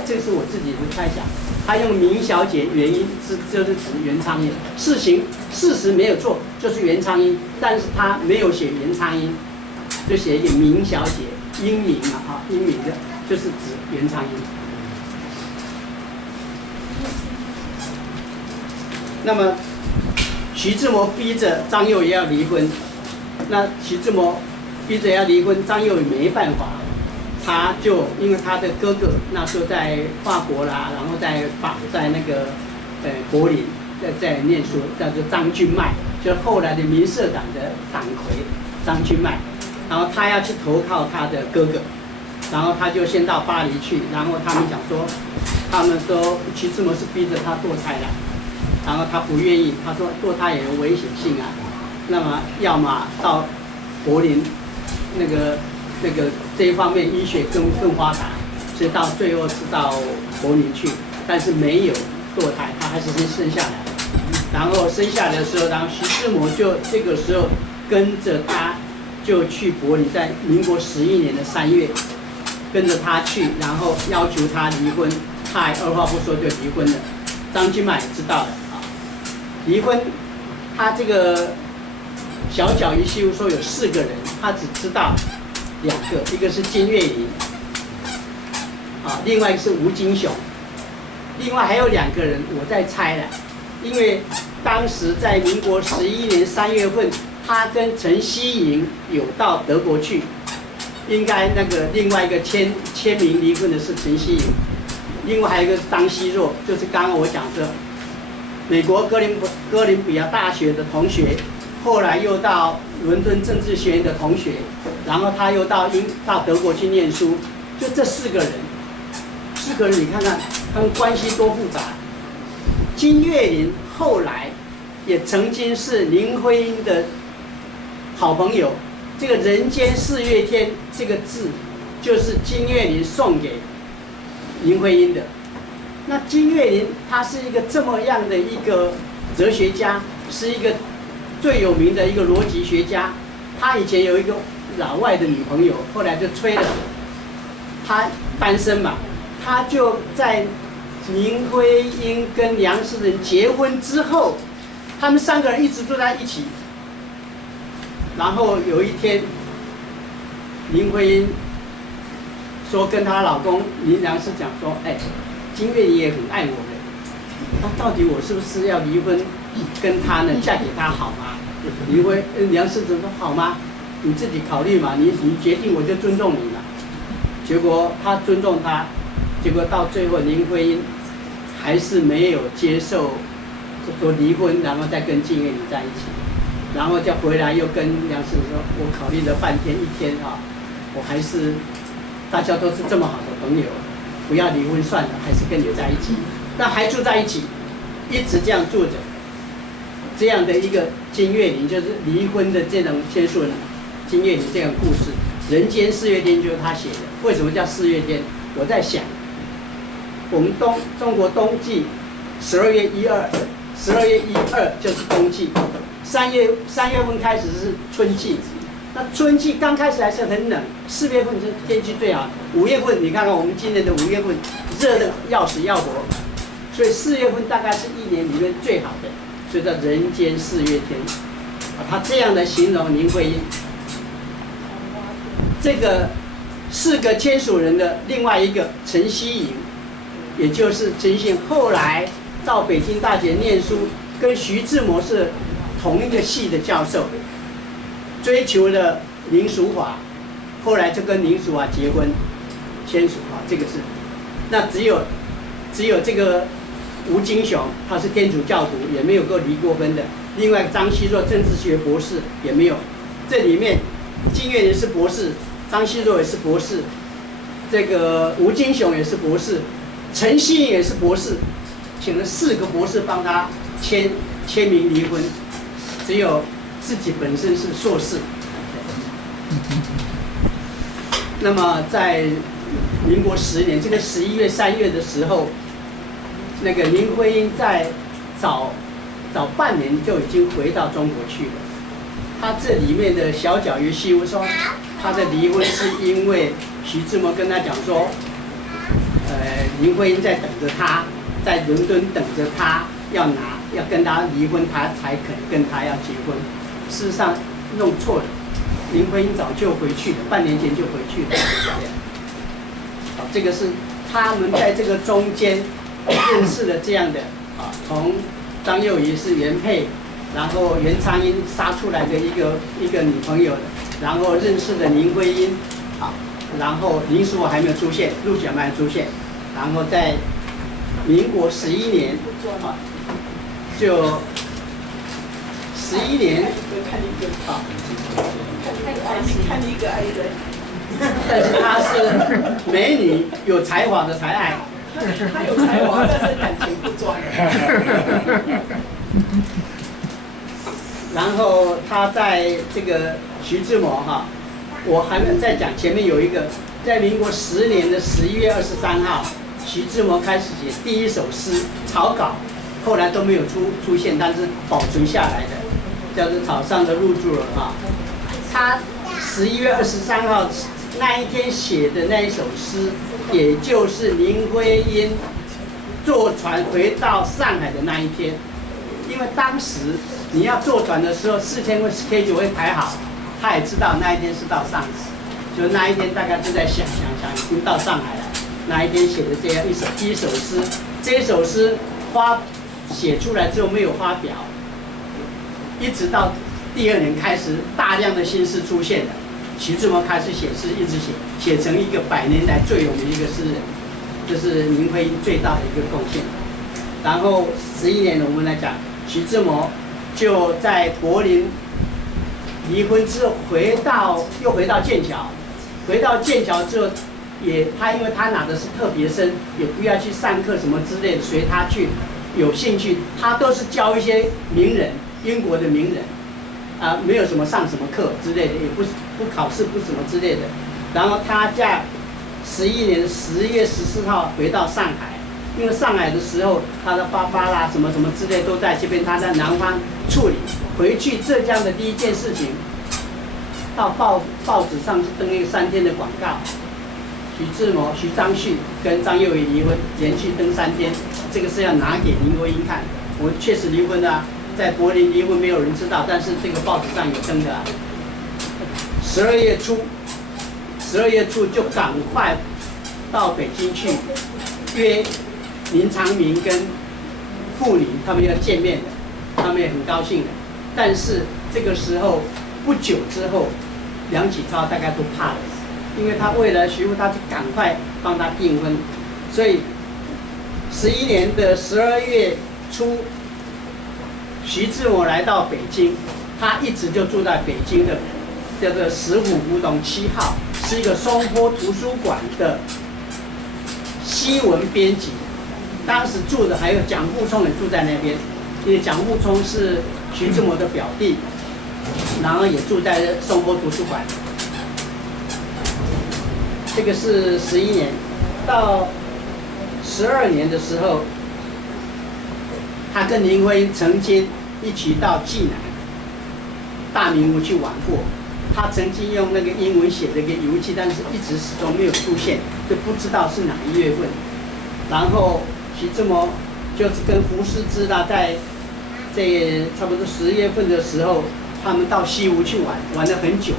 这是我自己的猜想。他用明小姐原因就是指袁昌英，事实没有错，就是袁昌英，但是他没有写袁昌英，就写一个明小姐，英名嘛，英名的，就是指袁昌英。那么徐志摩逼着张幼仪要离婚，那徐志摩逼着要离婚，张幼仪没办法。他就因为他的哥哥那时候在法国啦，然后在那个柏林在念书，叫做张君迈，就是后来的民社党的党魁张君迈，然后他要去投靠他的哥哥，然后他就先到巴黎去，然后他们说徐志摩是逼着他堕胎了，然后他不愿意，他说堕胎也有危险性啊，那么要么到柏林这一方面医学更发达，所以到最后是到柏林去，但是没有堕胎，他还是先生下来。然后生下来的时候，然后徐志摩就这个时候跟着他就去柏林，在民国11年的3月，跟着他去，然后要求他离婚，他还二话不说就离婚了。张君迈也知道了啊，离婚，他这个小脚与西湖说有4个人，他只知道2个，一个是金岳霖，另外一个是吴金雄，另外还有2个人我在猜了，因为当时在民国11年3月份，他跟陈希莹有到德国去，应该另外一个签名离婚的是陈希莹，另外还有一个是张奚若，就是刚刚我讲的美国哥伦比亚大学的同学，后来又到伦敦政治学院的同学，然后他又到德国去念书，就这4个人你看看他们关系多复杂。金岳霖后来也曾经是林徽因的好朋友，这个人间四月天这个字就是金岳霖送给林徽因的。那金岳霖他是一个这么样的一个哲学家，是一个最有名的一个逻辑学家。他以前有一个老外的女朋友，后来就吹了，他单身嘛，他就在林徽因跟梁思成结婚之后，他们3个人一直都在一起。然后有一天，林徽因说跟她老公林良师讲说，哎，金岳也很爱我的，那到底我是不是要离婚跟他呢？嫁给他好吗？梁世祖说好吗？你自己考虑嘛，你决定我就尊重你了。结果他尊重他，结果到最后林徽因还是没有接受说离婚，然后再跟金岳霖在一起，然后就回来又跟梁世祖说，我考虑了半天一天啊，我还是大家都是这么好的朋友，不要离婚算了，还是跟你在一起。那还住在一起，一直这样住着。这样的一个金岳霖，就是离婚的这种签署人，金岳霖这样故事，《人间四月天》就是他写的。为什么叫四月天？我在想，我们中国冬季12月1、2就是冬季，3月份开始是春季。那春季刚开始还是很冷，4月份是天气最好，5月份你看看我们今年的5月份热的要死要活，所以4月份大概是一年里面最好的。所以叫人间四月天，他这样的形容林徽因。这个4个签署人的另外一个陈希颖，也就是陈希颖后来到北京大学念书，跟徐志摩是同一个系的教授，追求了林淑华，后来就跟林淑华结婚，签署啊，这个是，那只有这个。吴金雄他是天主教徒，也没有过离过婚的。另外张奚若政治学博士也没有。这里面金岳霖是博士，张奚若也是博士，这个吴金雄也是博士，陈希颖也是博士，请了4个博士帮他签名离婚，只有自己本身是硕士。那么在民国10年，这个11月、3月的时候。那个林徽因在早半年就已经回到中国去了。他这里面的小脚于西屋说，他的离婚是因为徐志摩跟他讲说，林徽因在等着他，在伦敦等着他要跟他离婚，他才肯跟他要结婚。事实上弄错了，林徽因早就回去了，半年前就回去了。好，这个是他们在这个中间。认识了这样的从张幼仪是原配，然后袁昌英杀出来的一个女朋友的，然后认识了林徽因，然后林淑华还没有出现，陆小曼还没有出现，然后在民国11年就11年看一个爱一个，但是她是美女有才华的才爱。他有才华，但是感情不专。然后他在这个徐志摩我还没有再讲，前面有一个，在民国10年的11月23号，徐志摩开始写第一首诗草稿，后来都没有出现，但是保存下来的，叫做《草上的入住了》他11月23号那一天写的那一首诗。也就是林徽因坐船回到上海的那一天，因为当时你要坐船的时候，事先会 schedule 会排好，他也知道那一天是到上海，就那一天大概就在想，已经到上海了。那一天写的这样一首诗，这首诗写出来之后没有发表，一直到第2年开始大量的新诗出现了。徐志摩开始写诗，一直写成一个100年来最有名的一个诗人，这是林徽因最大的一个贡献。然后11年我们来讲，徐志摩就在柏林离婚之后又回到剑桥，回到剑桥之后因为他拿的是特别生，也不要去上课什么之类的，随他去，有兴趣他都是教一些名人，英国的名人。没有什么上什么课之类的，也不考试不什么之类的。然后他在11年10月14号回到上海，因为上海的时候他的爸爸啦什么什么之类都在这边，他在南方处理。回去浙江的第一件事情，到报纸上是登一个3天的广告，徐志摩、徐章旭跟张幼仪离婚，连续登3天，这个是要拿给林徽因看，我确实离婚了。在柏林离婚没有人知道，但是这个报纸上有登的。12月初， 12月初就赶快到北京去约林长民跟傅宁他们要见面的，他们也很高兴的。但是这个时候不久之后，梁启超大概都怕了，因为他为了徐福，他就赶快帮他订婚，所以11年的12月初，徐志摩来到北京，他一直就住在北京的叫做石虎古董7号，是一个松坡图书馆的西文编辑。当时住的还有蒋复聪也住在那边，因为蒋复聪是徐志摩的表弟，然后也住在松坡图书馆。这个是11年，到12年的时候，他跟林徽因曾经一起到济南、大明湖去玩过。他曾经用那个英文写的一个游记，但是一直始终没有出现，就不知道是哪一月份。然后徐志摩就是跟胡适之啦，在这差不多10月份的时候，他们到西湖去玩，玩了很久。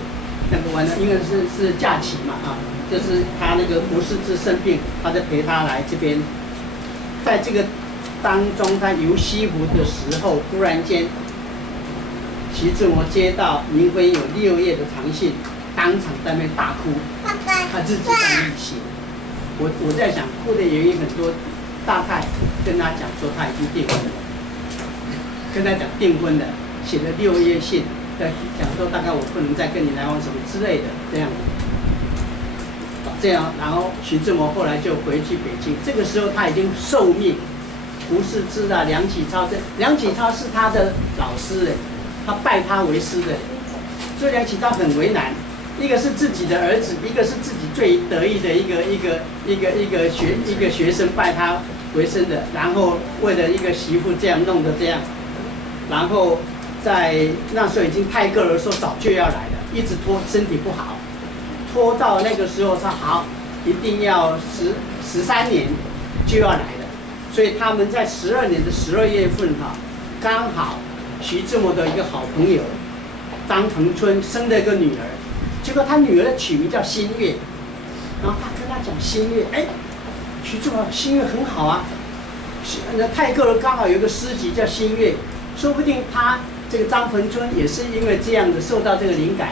那个玩的应该是假期嘛啊，就是他那个胡适之生病，他就陪他来这边。在这个当中，他游西湖的时候，突然间，徐志摩接到林徽因有6页的长信，当场在那边大哭，他自己在一起。我在想，哭的原因很多，大概跟他讲说他已经订婚了，跟他讲订婚了，写了6页信，在讲说大概我不能再跟你来往什么之类的这样。这样，然后徐志摩后来就回去北京，这个时候他已经受命。胡适之啊，梁启超梁启超是他的老师哎，他拜他为师的，所以梁启超很为难，一个是自己的儿子，一个是自己最得意的一个学生拜他为生的，然后为了一个媳妇这样弄得这样，然后在那时候已经泰戈尔说早就要来了，一直拖，身体不好，拖到那个时候说好，一定要13年就要来了。所以他们在12年的12月份哈，刚好徐志摩的一个好朋友张腾春生了一个女儿，结果他女儿取名叫新月，然后他跟他讲新月，哎，徐志摩新月很好啊，泰戈尔刚好有一个诗集叫新月，说不定他这个张腾春也是因为这样的受到这个灵感，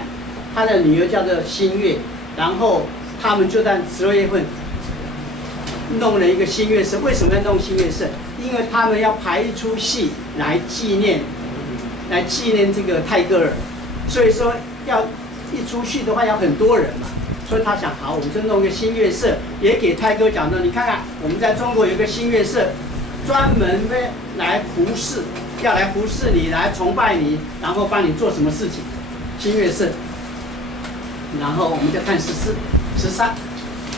他的女儿叫做新月，然后他们就在12月份。弄了一个新月社，为什么要弄新月社？因为他们要排一出戏来纪念这个泰戈尔，所以说要一出戏的话要很多人嘛，所以他想好，我们就弄个新月社，也给泰戈尔讲说，你看看我们在中国有个新月社，专门来服侍，要来服侍你，来崇拜你，然后帮你做什么事情，新月社。然后我们再看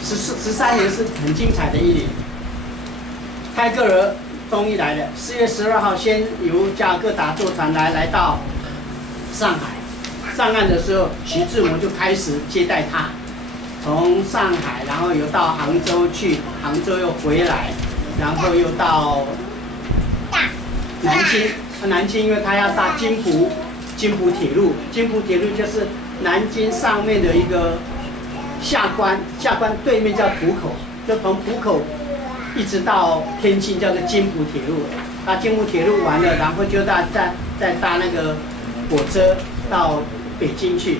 13年是很精彩的一年。泰戈尔终于来了，4月12号先由加尔各答坐船来到上海，上岸的时候，徐志摩就开始接待他，从上海，然后又到杭州去，杭州又回来，然后又到南京。南京因为他要搭津浦铁路，津浦铁路就是南京上面的一个。下关对面叫浦口，就从浦口一直到天津叫做津浦铁路。搭津浦铁路完了，然后就再搭那个火车到北京去。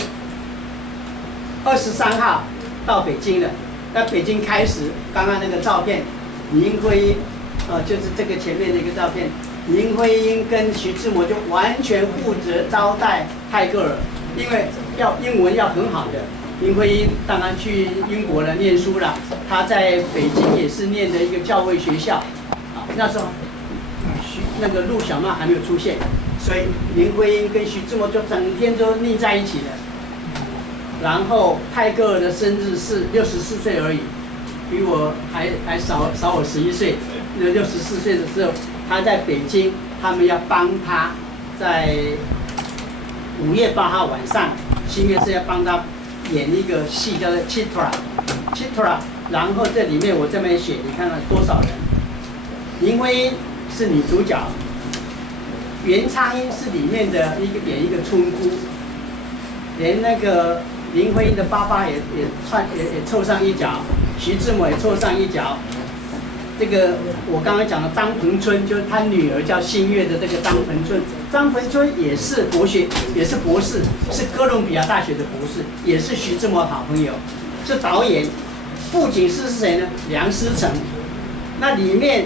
23号到北京了，在北京开始，刚刚那个照片，林徽因，就是这个前面的一个照片，林徽因跟徐志摩就完全负责招待泰戈尔，因为英文要很好的。林徽因当然去英国了念书了，她在北京也是念的一个教会学校，啊，那时候那个陆小曼还没有出现，所以林徽因跟徐志摩就整天都腻在一起了。然后泰戈尔的生日是64岁而已，比我还少我11岁。那64岁的时候，他在北京，他们要帮他在5月8号晚上，新月社要帮他。演一个戏叫做《Chitra》，然后这里面我这边写，你看看多少人？林徽因是女主角，袁昌英是里面的演一个村姑，连那个林徽因的爸爸也凑上一脚，徐志摩也凑上一脚。这个我刚刚讲的张彭春，就是他女儿叫新月的这个张彭春。张彭春也是博学，也是博士，是哥伦比亚大学的博士，也是徐志摩的好朋友，是导演。布景师是谁呢？梁思成。那里面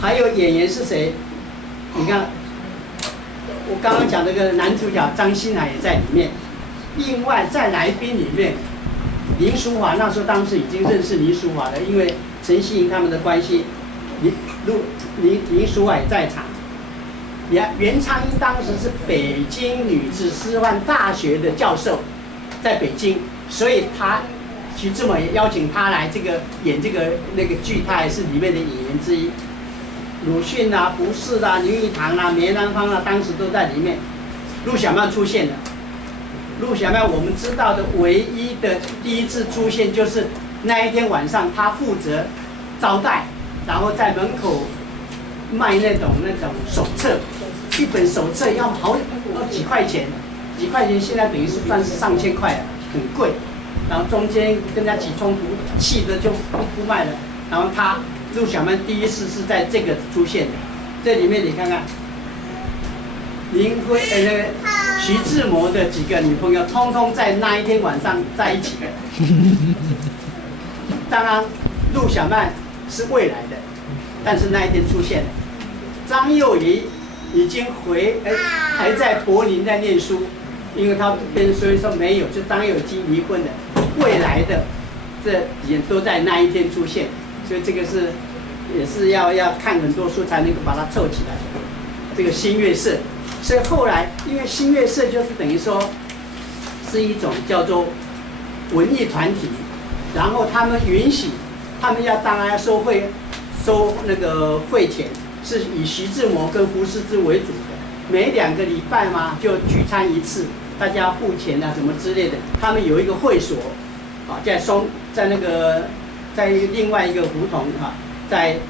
还有演员是谁？你看，我刚刚讲这个男主角张新海也在里面。另外在来宾里面，林淑华那时候当时已经认识林淑华了，因为陈希莹他们的关系，林淑华也在场。袁昌英当时是北京女子师范大学的教授，在北京，所以徐志摩也邀请他来演那个剧，他也是里面的演员之一。鲁迅啊、胡适啊、林语堂啊、梅兰芳啊，当时都在里面。陆小曼出现了。陆小曼我们知道的唯一的第一次出现，就是那一天晚上，他负责招待，然后在门口卖那种手册，一本手册要几块钱，几块钱现在等于是算是上千块了，很贵。然后中间跟他起冲突，气的就不卖了。然后陆小曼第一次是在这个出现的，这里面你看看，徐志摩的几个女朋友，通通在那一天晚上在一起的。当然，陆小曼是未来的，但是那一天出现了。张幼仪已经还在柏林在念书，因为他所以说没有，就张幼仪已经离婚了。未来的这也都在那一天出现，所以这个也是要看很多书才能够把它凑起来。这个新月社，所以后来因为新月社就是等于说是一种叫做文艺团体，然后他们允许他们当然要收那个会钱，是以徐志摩跟胡适之为主的，每2个礼拜嘛就聚餐一次。大家付钱啊，什么之类的。他们有一个会所，在另外一个胡同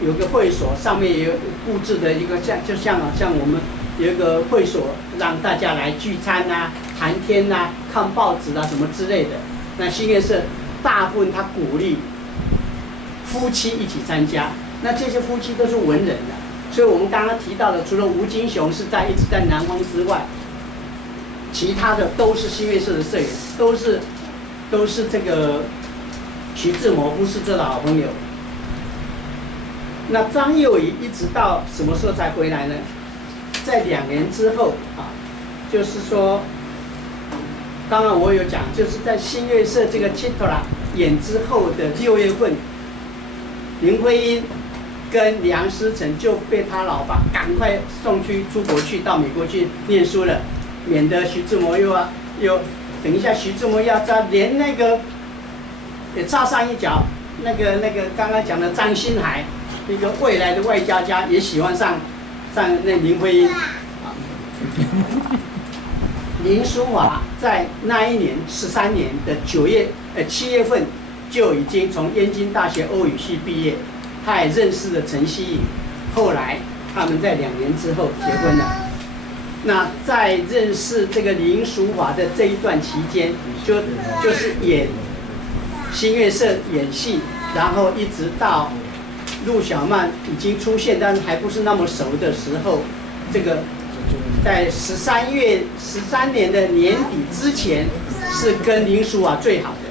有个会所，上面有布置的一个像我们有一个会所，让大家来聚餐啊、谈天啊、看报纸啊什么之类的。那新月社大部分他鼓励夫妻一起参加，那这些夫妻都是文人的，所以我们刚刚提到的，除了吴金雄是一直在南方之外。其他的都是新月社的社员，都是这个徐志摩、胡适这的好朋友。那张幼仪一直到什么时候才回来呢？在2年之后就是说，刚刚我有讲，就是在新月社这个《Chitara》演之后的6月份，林徽因跟梁思成就被他老爸赶快送出国去，到美国去念书了。免得徐志摩又等一下，徐志摩连那个也插上一脚，那个刚刚讲的张新海，一个未来的外交家也喜欢上那林徽因。林淑华在那一年13年的7月份就已经从燕京大学欧语系毕业，他也认识了陈希颖，后来他们在2年之后结婚了。那在认识这个林淑华的这一段期间，就是演新月社演戏，然后一直到陆小曼已经出现，但是还不是那么熟的时候，这个在13年的年底之前，是跟林淑华最好的，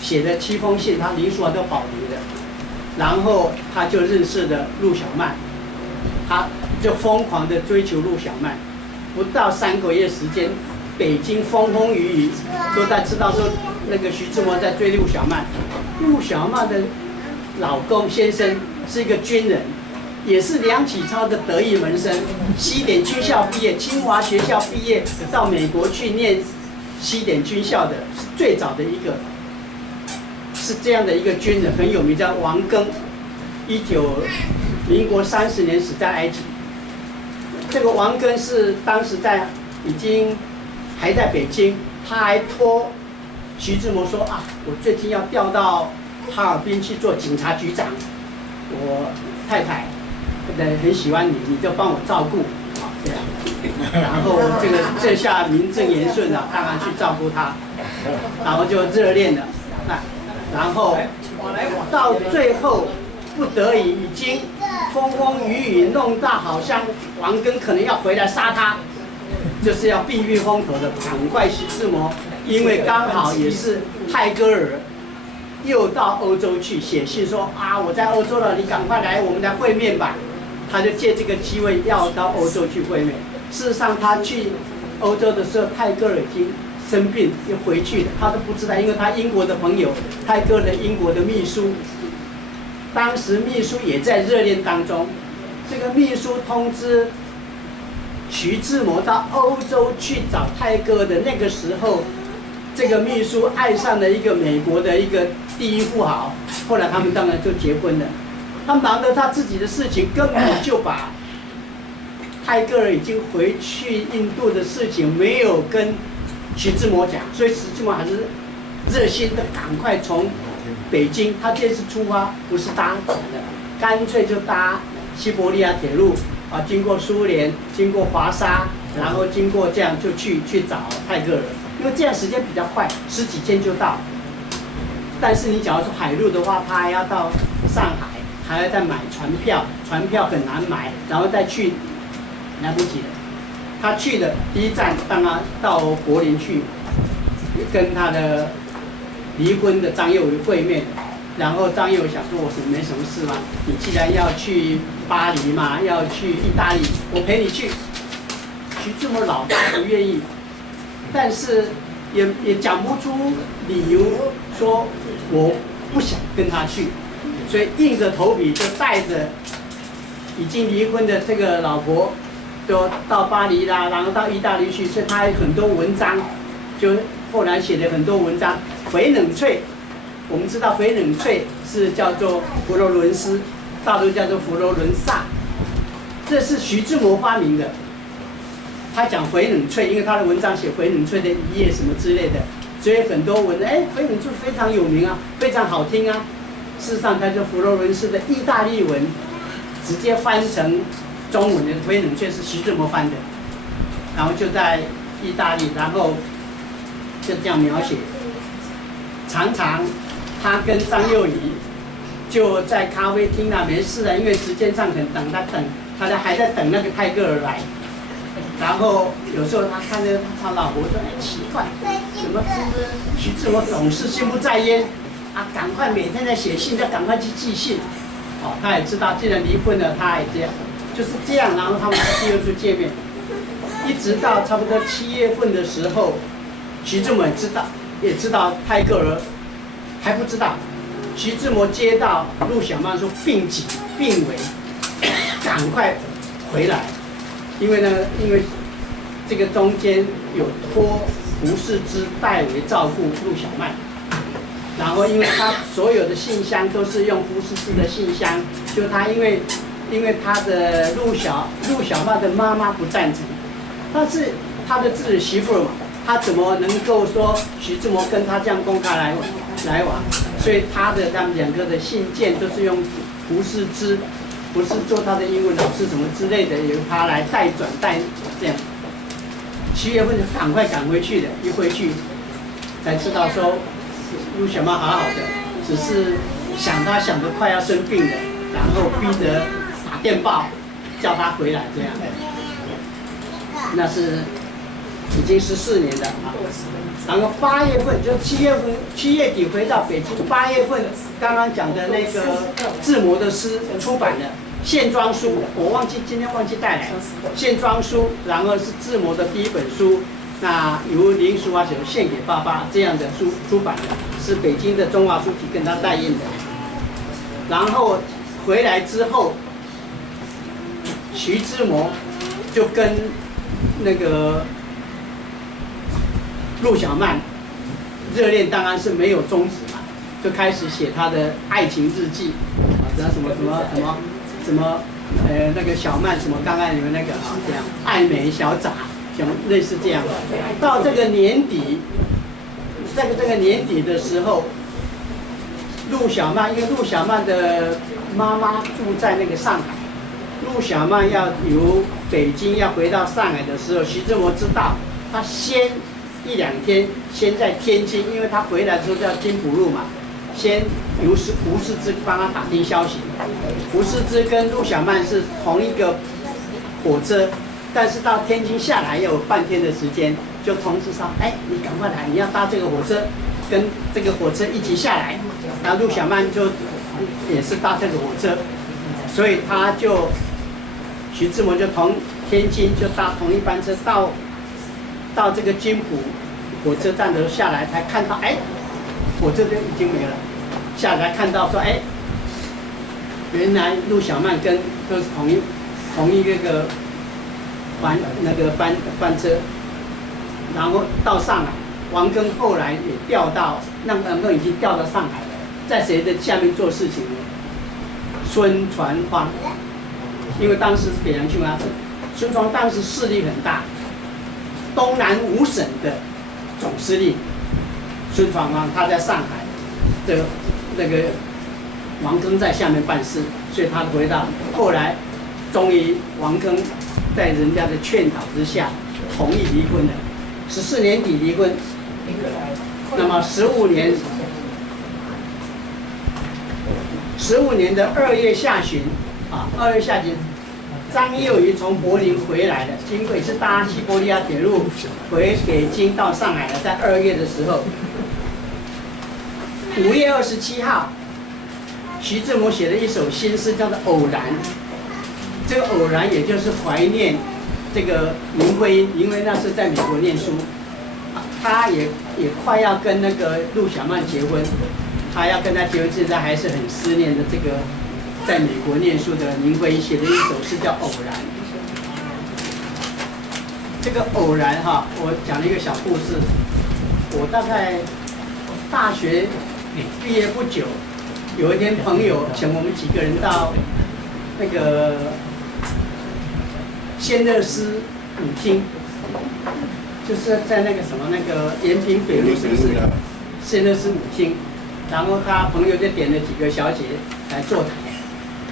写了7封信，林淑华都保留了，然后他就认识了陆小曼，他就疯狂的追求陆小曼。不到3个月时间，北京风风雨雨，都在知道说那个徐志摩在追陆小曼。陆小曼的老公先生是一个军人，也是梁启超的得意门生，西点军校毕业，清华学校毕业，到美国去念西点军校的，是最早的一个，是这样的一个军人，很有名，叫王庚。民国30年死在埃及。这个王庚是当时还在北京，他还托徐志摩说我最近要调到哈尔滨去做警察局长，我太太很喜欢你，你就帮我照顾对啊。然后这下名正言顺了，当然去照顾他，然后就热恋了，然后到最后不得已已经风风雨雨弄到好像王根可能要回来杀他，就是要避避风头的，赶快徐志摩，因为刚好也是泰戈尔又到欧洲去写信说啊我在欧洲了，你赶快来，我们来会面吧。他就借这个机会要到欧洲去会面。事实上他去欧洲的时候，泰戈尔已经生病又回去了，他都不知道，因为他英国的朋友，泰戈尔的英国的秘书，当时秘书也在热恋当中，这个秘书通知徐志摩到欧洲去找泰戈尔的那个时候，这个秘书爱上了一个美国的一个第一富豪，后来他们当然就结婚了。他忙着他自己的事情，根本就把泰戈尔已经回去印度的事情没有跟徐志摩讲，所以徐志摩还是热心的赶快从北京，他这次出发不是搭船的，干脆就搭西伯利亚铁路啊，经过苏联，经过华沙，然后经过这样就去找泰戈尔，因为这样时间比较快，10几天就到。但是你假如说海路的话，他还要到上海，还要再买船票，船票很难买，然后再去，来不及了。他去的第一站，当然到柏林去，跟他的离婚的张幼仪会面。然后张幼仪想说，我是没什么事嘛，你既然要去巴黎嘛，要去意大利，我陪你去。徐志摩老大不愿意，但是也讲不出理由，说我不想跟他去。所以硬着头皮就带着已经离婚的这个老婆，就到巴黎啦，然后到意大利去。所以他有很多文章，就后来写的很多文章。翡冷翠，我们知道翡冷翠是叫做佛罗伦斯，大陆叫做佛罗伦萨，这是徐志摩发明的。他讲翡冷翠，因为他的文章写翡冷翠的一页什么之类的，所以很多文翡冷翠非常有名啊，非常好听啊。事实上，它就佛罗伦斯的意大利文，直接翻成中文的翡冷翠是徐志摩翻的，然后就在意大利，然后就这样描写。常常他跟张幼仪就在咖啡厅啊，没事啊，因为时间上很等，他还在等那个泰戈尔来。然后有时候他看着他老婆说：“奇怪，怎么徐志摩总是心不在焉？”啊，赶快每天在写信，要赶快去寄信。哦，他也知道，既然离婚了，他也这样，就是这样。然后他们第二次见面，一直到差不多7月份的时候，徐志摩也知道泰戈尔还不知道。徐志摩接到陆小曼说病危，赶快回来，因为这个中间有托胡适之代为照顾陆小曼。然后，因为他所有的信箱都是用胡适之的信箱，就他因为他的陆小曼的妈妈不赞成，但是他的自己媳妇嘛，他怎么能够说徐志摩跟他这样公开来往？所以他们两个的信件都是用胡适之，不是做他的英文老师什么之类的，由他来代转这样。7月份就赶快赶回去的，一回去才知道说。陆小曼好好的，只是想得快要生病了，然后逼着打电报叫他回来这样。那是已经14年了啊。然后8月份就7月底回到北京，8月份刚刚讲的那个志摩的诗出版了线装书，我今天忘记带来线装书，然后是志摩的第一本书。那由林淑华写的《献给爸爸》这样的书出版的，是北京的中华书局跟他代印的。然后回来之后，徐志摩就跟那个陆小曼热恋，当然是没有终止嘛，就开始写他的爱情日记啊，什么那个小曼什么刚刚你们那个啊这样爱美小杂。像类似这样，到这个年底，这个年底的时候，陆小曼因为陆小曼的妈妈住在那个上海，陆小曼要由北京要回到上海的时候，徐志摩知道，他先1、2天先在天津，因为他回来的时候叫金浦路嘛，先由胡适之帮他打听消息。胡适之跟陆小曼是同一个火车，但是到天津下来要有半天的时间，就通知说，哎，你赶快来，你要搭这个火车，跟这个火车一起下来。然后陆小曼就也是搭这个火车，所以他就徐志摩就从天津就搭同一班车到这个金浦火车站的下来，才看到哎，火车就已经没了。下来看到说哎，原来陆小曼跟都是同一个班车，然后到上海。王庚后来也调到，那王庚已经调到上海了，在谁的下面做事情呢？孙传芳，因为当时是北洋军阀，孙传芳当时势力很大，东南5省的总司令。孙传芳他在上海，那个王庚在下面办事，所以他回到后来，终于王庚在人家的劝导之下，同意离婚了。14年底离婚。那么15年的2月下旬啊，2月下旬，张幼仪从柏林回来了，经过是搭西伯利亚铁路回北京到上海了，在2月的时候，5月27号，徐志摩写了一首新诗，叫做《偶然》。这个偶然也就是怀念这个林徽因，因为那是在美国念书。他也快要跟那个陆小曼结婚，他要跟他结婚，现在还是很思念的这个在美国念书的林徽因写的一首诗叫《偶然》。这个偶然哈，我讲了一个小故事。我大概大学毕业不久，有一天朋友请我们几个人到那个仙乐丝舞厅。就是在那个什么那个延平北路是不是？仙乐丝舞厅，然后他朋友就点了几个小姐来坐台，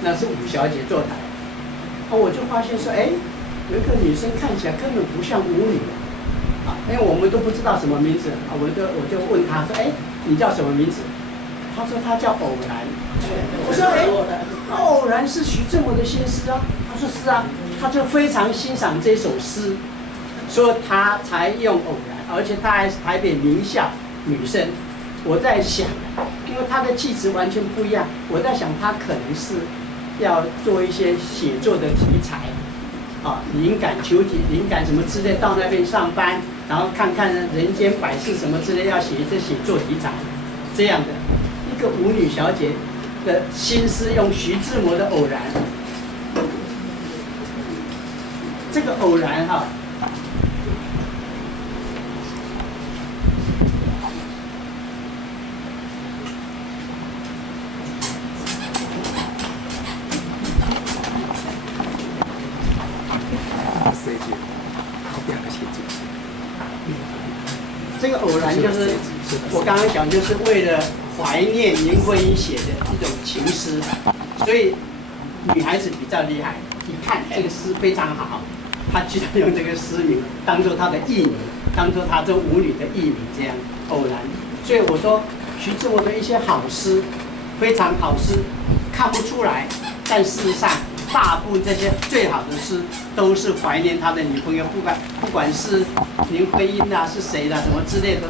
那是舞小姐坐台。我就发现说，哎，有一个女生看起来根本不像舞女啊，因为我们都不知道什么名字啊，我就问她说，哎，你叫什么名字？她说她叫偶然。我说，哎，偶然是徐志摩的新诗啊。她说是啊，她就非常欣赏这首诗。所以他才用偶然，而且他还是台北名校女生。我在想，因为她的气质完全不一样，我在想她可能是要做一些写作的题材，啊，灵感求题、灵感什么之类，到那边上班，然后看看人间百事什么之类，要写一些写作题材，这样的一个舞女小姐的心思，用徐志摩的偶然，这个偶然哈。这个偶然就是我刚刚讲，就是为了怀念林徽因写的一种情诗，所以女孩子比较厉害。一看这个诗非常好，她居然用这个诗名当做她的艺名，当做她这舞女的艺名，这样偶然。所以我说徐志摩的一些好诗，非常好诗，看不出来，但事实上。大部分这些最好的诗都是怀念他的女朋友，不管是林徽因啊，是谁啦、什么之类的，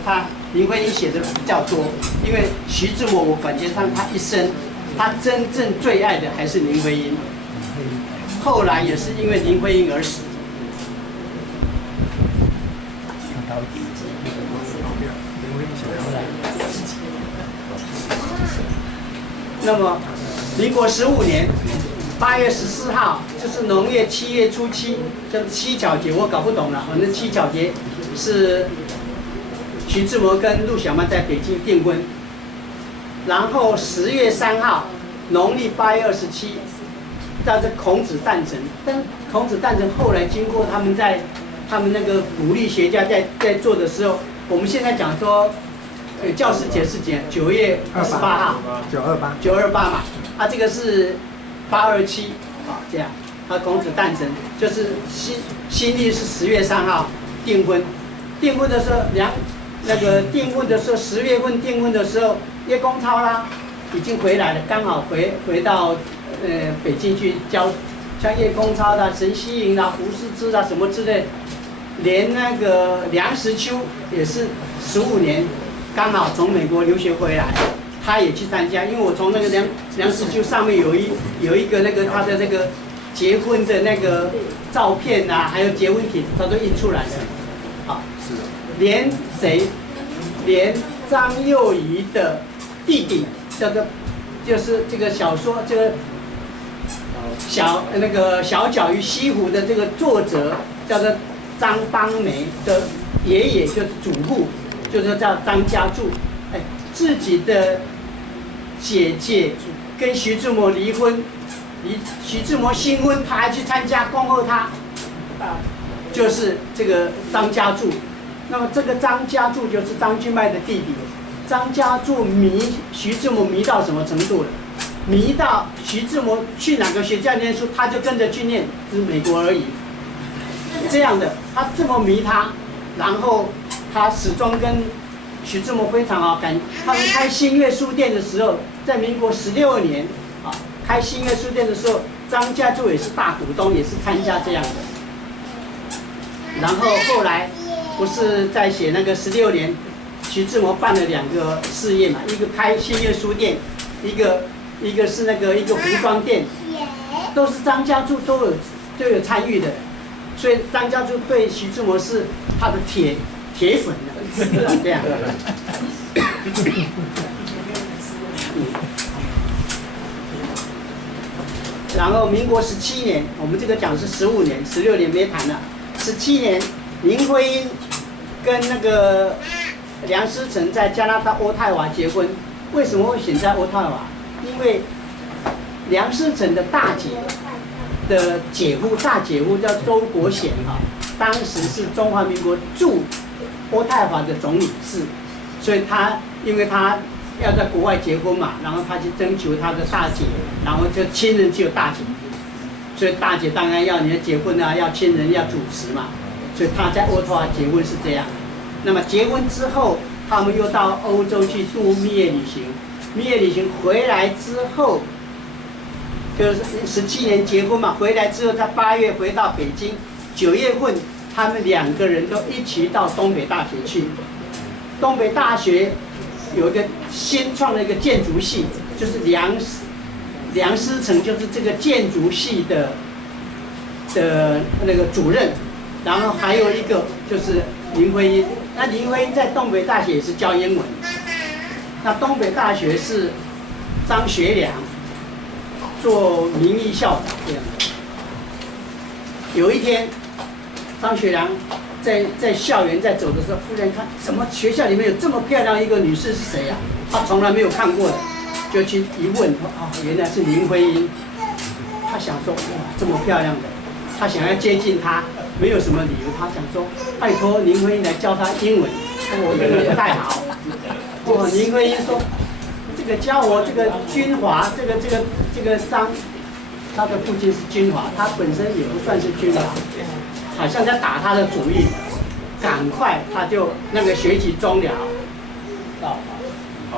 林徽因写的比较多。因为徐志摩，我感觉上他一生，他真正最爱的还是林徽因，后来也是因为林徽因而死。那么，民国15年。8月14号就是农业7月初7，叫七巧节，我搞不懂了。反正七巧节是徐志摩跟陆小曼在北京订婚，然后10月3号，农历8月27，叫做孔子诞辰。但孔子诞辰后来经过他们那个鼓励学家在做的时候，我们现在讲说，教师节是9月28号，928嘛，啊，这个是。827啊，这样孔子诞辰，就是新历是10月3号订婚，订婚的时候订婚的时候10月份订婚的时候，叶公超啦已经回来了，刚好回到北京去教，像叶公超啦、陈希莹啦、胡适之啦什么之类，连那个梁实秋也是15年刚好从美国留学回来。他也去参加，因为我从那个梁实秋上面有一个那个他的那个结婚的那个照片啊，还有结婚帖子，他都印出来了。好，是的。连张幼仪的弟弟就是这个小说这个小脚与西湖的这个作者叫做张邦梅的爷爷，就是祖父，就是叫张家柱。自己的姐姐跟徐志摩离婚，徐志摩新婚，他还去参加恭贺他，就是这个张家柱。那么这个张家柱就是张君迈的弟弟。张家柱迷徐志摩迷到什么程度了？迷到徐志摩去哪个学校念书，他就跟着去念，只是美国而已。这样的，他这么迷他，然后他始终跟徐志摩非常好感。他们开新月书店的时候，在民国16年，开新月书店的时候，张家柱也是大股东，也是参加这样的。然后后来不是在写那个16年，徐志摩办了2个事业嘛，一个开新月书店，一个是那个一个服装店，都是张家柱都有参与的，所以张家柱对徐志摩是他的铁粉的。这样。然后民国17年，我们这个讲是15年，16年没谈了。17年，林徽因跟那个梁思成在加拿大渥太华结婚。为什么会选在渥太华？因为梁思成的大姐的大姐夫叫周国贤当时是中华民国驻渥太华的总领事，所以因为他要在国外结婚嘛，然后他去征求他的大姐，然后就亲人只有大姐，所以大姐当然要你的结婚啊，要亲人要主持嘛，所以他在渥太华结婚是这样。那么结婚之后，他们又到欧洲去度蜜月旅行，蜜月旅行回来之后，就是17年结婚嘛，回来之后在8月回到北京，9月份。他们2个人都一起到东北大学去。东北大学有一个新创的一个建筑系，就是梁思成就是这个建筑系的那个主任，然后还有一个就是林徽因。那林徽因在东北大学也是教英文。那东北大学是张学良做名誉校长这样的。有一天。张学良在校园在走的时候，忽然看怎么学校里面有这么漂亮一个女士是谁呀？他从来没有看过的，就去一问，原来是林徽因。他想说，哇，这么漂亮的，他想要接近她，没有什么理由。他想说，拜托林徽因来教他英文，我英文不太好。林徽因说，这个教我这个军华，这个张，他的父亲是军华，他本身也不算是军华。好像在打他的主意，赶快他就那个学期终了，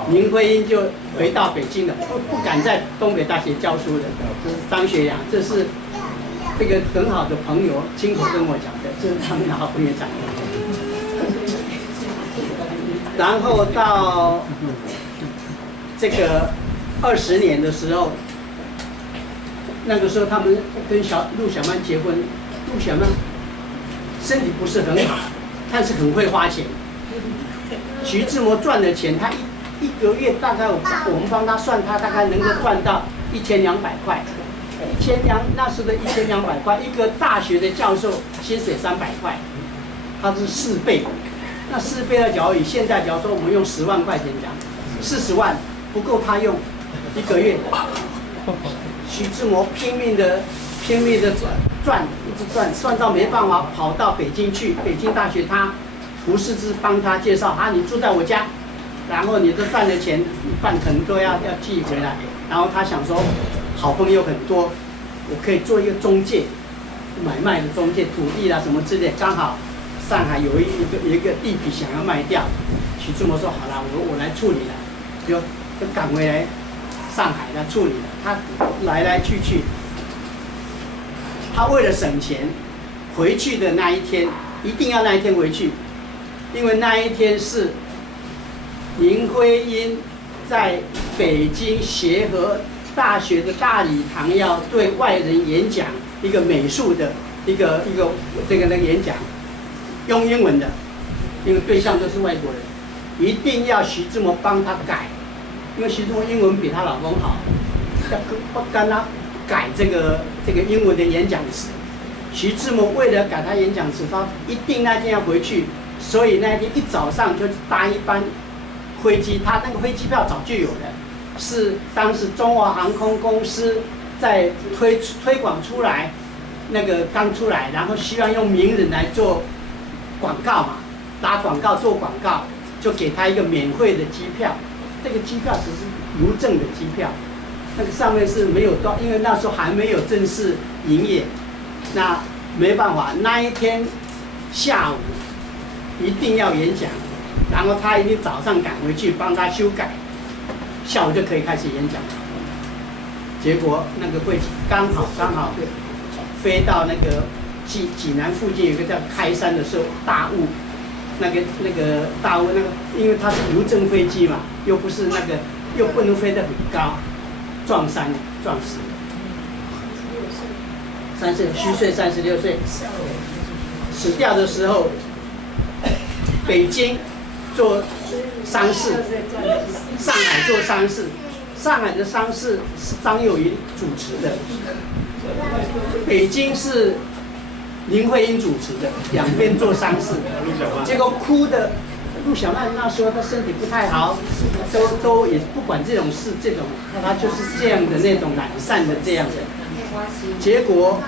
林徽因就回到北京了，不敢在东北大学教书的。这是张学良，这是这个很好的朋友亲口跟我讲的，这是他们的好朋友讲的。然后到这个20年的时候，那个时候他们跟陆小曼结婚，陆小曼。身体不是很好，但是很会花钱。徐志摩赚的钱，他一个月大概我们帮他算，他大概能够赚到1200块。那时的1200块，一个大学的教授薪水300块，他是4倍。那4倍的假如以现在假如说我们用10万块钱讲，40万不够他用1个月。徐志摩拼命的赚，一直赚到没办法，跑到北京去。北京大学胡适之帮他介绍，你住在我家，然后你这赚的钱一半可能都要寄回来。然后他想说，好朋友很多，我可以做一个中介，买卖的中介，土地啦什么之类，刚好上海有一个地皮想要卖掉，徐志摩说好了，我来处理了，就赶回来上海来处理了。他来来去去，他为了省钱，回去的那一天一定要那一天回去，因为那一天是林徽因在北京协和大学的大礼堂要对外人演讲，一个美术的一个那个演讲，用英文的，因为对象都是外国人，一定要徐志摩帮他改，因为徐志摩英文比她老公好，要跟他改这个英文的演讲词。徐志摩为了改他演讲词，他一定那天要回去，所以那天一早上就搭一班飞机，他那个飞机票早就有了，是当时中华航空公司在推广出来，那个刚出来，然后希望用名人来做广告嘛，打广告做广告，就给他一个免费的机票。这个机票只是邮政的机票，那个上面是没有多，因为那时候还没有正式营业，那没办法，那一天下午一定要演讲，然后他一定早上赶回去帮他修改，下午就可以开始演讲。结果那个飞机刚好飞到那个济南附近有个叫开山的时候，大雾，那个大雾因为它是邮政飞机嘛，又不是又不能飞得很高，撞死了。虚岁36岁，死掉的时候，北京做丧事，上海做丧事，上海的丧事是张幼仪主持的，北京是林徽因主持的，两边做丧事，结果哭的陆小曼那时候她身体不太好，都也不管这种事，她就是这样的那种懒散的这样的。结果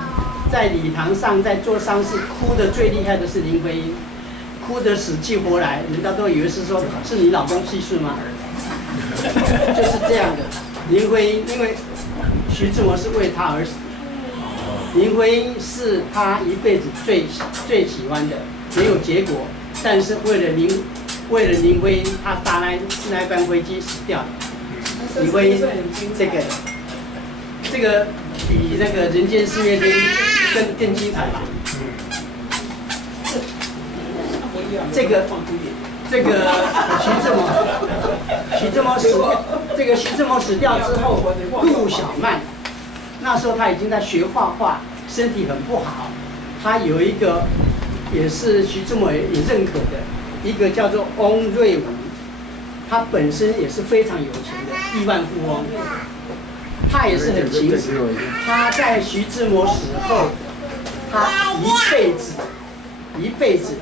在礼堂上在做丧事，哭得最厉害的是林徽因，哭得死去活来，人家都以为是说是你老公去世吗？就是这样的。林徽因因为徐志摩是为她而死，林徽因是他一辈子最喜欢的，没有结果，但是为了林徽因，他搭那一班飞机死掉了。林徽因这个比那个人间四月天更精彩吧？这个徐志摩死掉之后，陆小曼那时候他已经在学画画，身体很不好。他有一个也是徐志摩也认可的，一个叫做翁瑞吾，他本身也是非常有钱的亿万富翁。他也是很勤实，他在徐志摩死后，他一辈子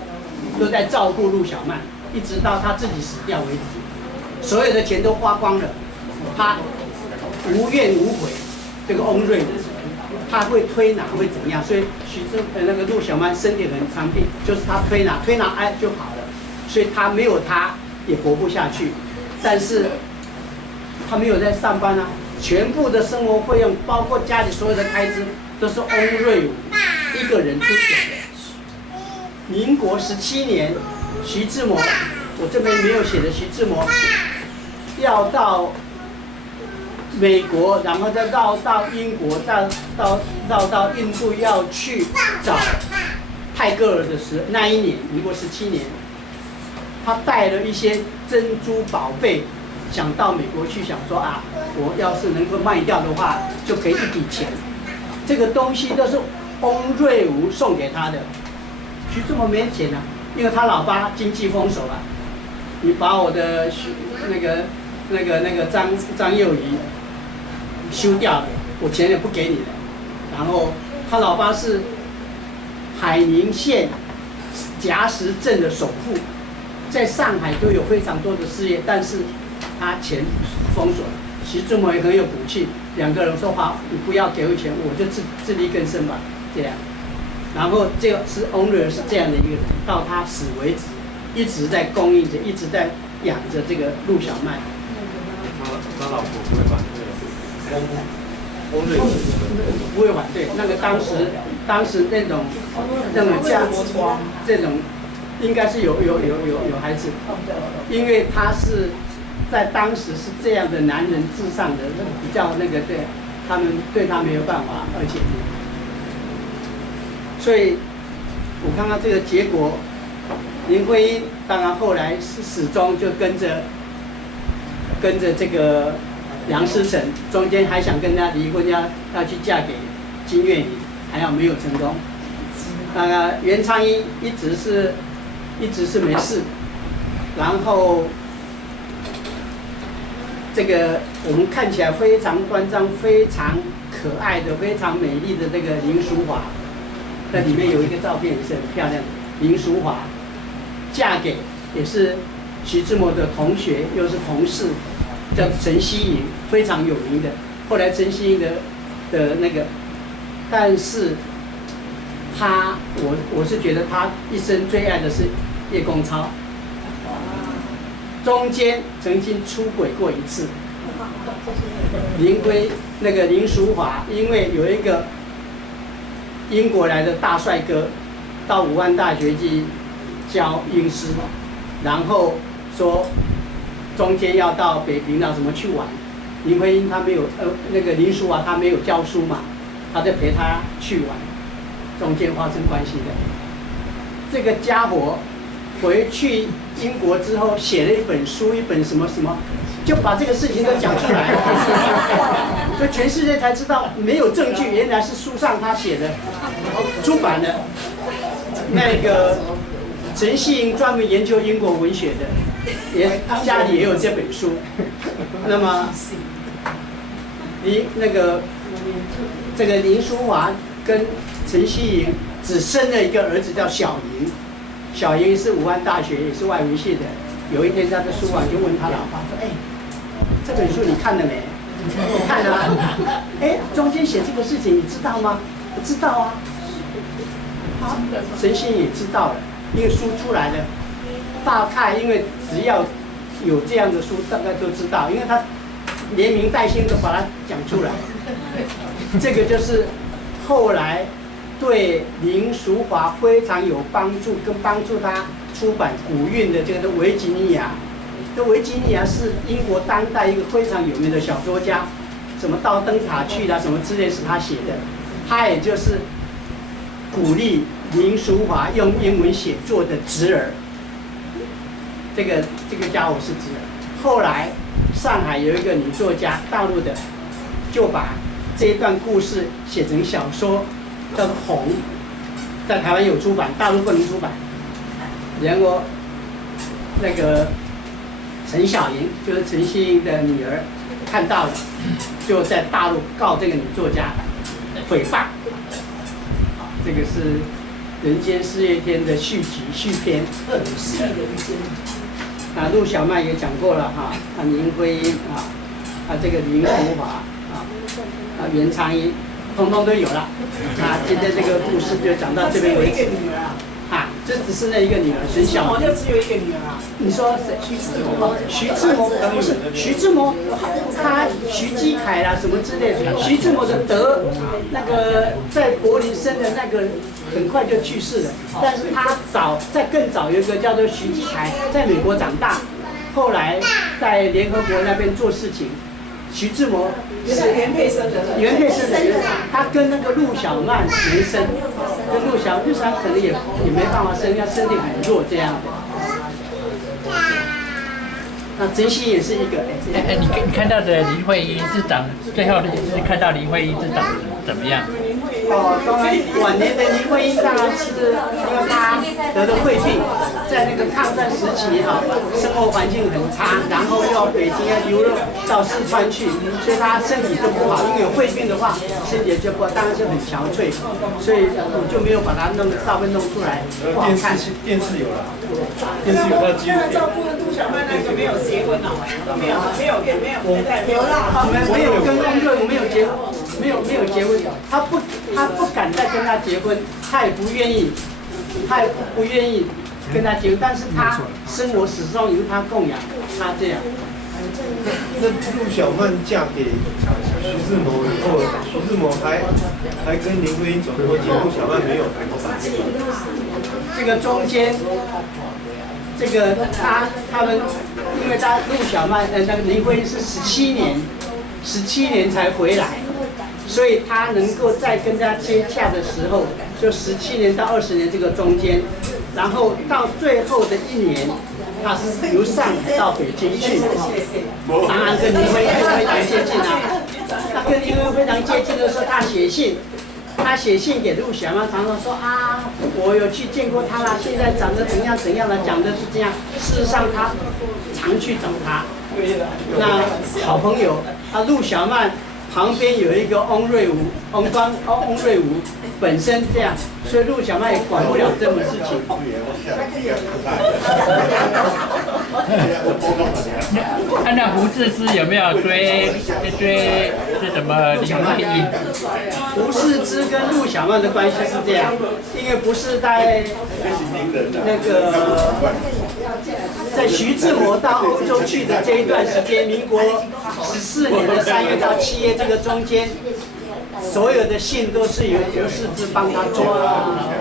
都在照顾陆小曼，一直到他自己死掉为止，所有的钱都花光了，他无怨无悔。这个翁瑞吾，他会推拿会怎么样？所以那个陆小曼身体很长病，就是他推拿哎就好了，所以他没有他也活不下去，但是他没有在上班啊。全部的生活费用，包括家里所有的开支，都是翁瑞吾一个人出钱的。民国17年，徐志摩，我这边没有写的，徐志摩要到美国，然后再绕到英国，再绕到印度，要去找泰戈尔的那一年，民国17年，他带了一些珍珠宝贝。想到美国去，想说啊，我要是能够卖掉的话，就可以一笔钱。这个东西都是翁瑞吾送给他的，徐志摩没钱啊，因为他老爸经济丰收啊。你把我的那个张幼仪休掉了，我钱也不给你了。然后他老爸是海宁县硖石镇的首富，在上海都有非常多的事业，但是他钱封锁了。徐志摩也很有骨气，两个人说好，你不要给我钱，我就自力更生吧，这样。然后这个是翁瑞是这样的一个人，到他死为止，一直在供应着，一直在养着这个陆小曼。他老婆不会把那个不会反对。那个当时那种这种应该是有孩子，因为他是在当时是这样的男人至上的，比较那个对他没有办法，而且所以我看到这个结果，林徽因当然后来始终就跟着这个梁思成，中间还想跟他离婚，要去嫁给金岳霖，还好没有成功。袁昌英一直是没事，然后这个我们看起来非常端庄、非常可爱的、非常美丽的这个林淑华，那里面有一个照片也是很漂亮的。林淑华嫁给也是徐志摩的同学，又是同事，叫陈希莹，非常有名的。后来陈希莹的那个，但是我是觉得他一生最爱的是叶公超，中间曾经出轨过一次。林淑华因为有一个英国来的大帅哥到武汉大学去教英诗，然后说中间要到北平什么去玩，林徽因她没有林淑华她没有教书嘛，她就陪他去玩，中间发生关系的。这个家伙回去英国之后写了一本书，一本什么，就把这个事情都讲出来了，所以全世界才知道没有证据，原来是书上他写的，出版的。那个陈希莹专门研究英国文学的，家里也有这本书。那么这个林淑华跟陈希莹只生了一个儿子叫小莹，小莹是武汉大学也是外文系的。有一天他在书房就问他老爸说：“哎，这本书你看了没？”“我看了啊。”“哎，中间写这个事情你知道吗？”“不知道啊。”好，陈希莹也知道了，因为书出来了，大概因为只要有这样的书，大概都知道，因为他连名带姓都把它讲出来。这个就是后来对林淑华非常有帮助，跟帮助他出版古韵的这个维吉尼亚。这维吉尼亚是英国当代一个非常有名的小说家，什么到灯塔去啦，什么之类是他写的。他也就是鼓励林淑华用英文写作的侄儿。这个家伙是侄儿。后来上海有一个女作家，大陆的，就把这一段故事写成小说，叫做《红》，在台湾有出版，大陆不能出版。然后那个陈小莹，就是陈希莹的女儿，看到了，就在大陆告这个女作家诽谤。这个是《人间四月天》的续集续篇。陆小曼也讲过了哈，林徽因这个林淑华袁昌英，通通都有了。今天这个故事就讲到这边为止。这只是那一个女儿，陈小莹。就只有一个女儿啊？你说谁？徐志摩？徐志摩不是徐志摩，他徐基凯啦什么之类的。徐志摩的那个在柏林生的那个很快就去世了，但是他更早有一个叫做徐基凯，在美国长大，后来在联合国那边做事情。徐志摩是原配生的，他跟那个陆小曼原生，跟陆小曼可能也没办法生，要身体很弱这样的。那陈希也是一个。你看到的林徽因是长，最后是看到林徽因是长怎么样？当然晚年的林徽因当然是因为她得了肺病，在那个抗战时期生活环境很差，然后又北京流落到四川去，所以她身体就不好。因为有肺病的话，身体就不好，当然是很憔悴，所以我就没有把它照片弄出来，不好看。电视有了，电视有到纪录片。照顾陆小曼那个没有结婚哦，没有啦，没有跟翁瑞，我没有结婚，没有结婚，他不敢再跟他结婚，他也不愿意跟他结婚，但是他生活始终由他供养，他这样。那陆小曼嫁给徐志摩以后，徐志摩还跟林徽因走过近，陆小曼没有来过吧？这个中间，这个他们，因为陆小曼那个林徽因是17年才回来，所以他能够在跟他接洽的时候，就17年到20年这个中间，然后到最后的1年，他是由上海到北京去，当然跟林徽因非常接近啊。他跟林徽因非常接近的时候，他写信给陆小曼，常常说啊，我有去见过他啦，现在长得怎样怎样了，讲的是这样。事实上，他常去找他。那好朋友，陆小曼旁边有一个翁瑞吾，翁瑞吾本身这样，所以陆小曼也管不了这种事情。那胡适之有没有追这什么林徽因？胡适之跟陆小曼的关系是这样，因为不是在那个在徐志摩到欧洲去的这一段时间，民国14年的3月到7月这个中间，所有的信都是由胡适之帮他做的。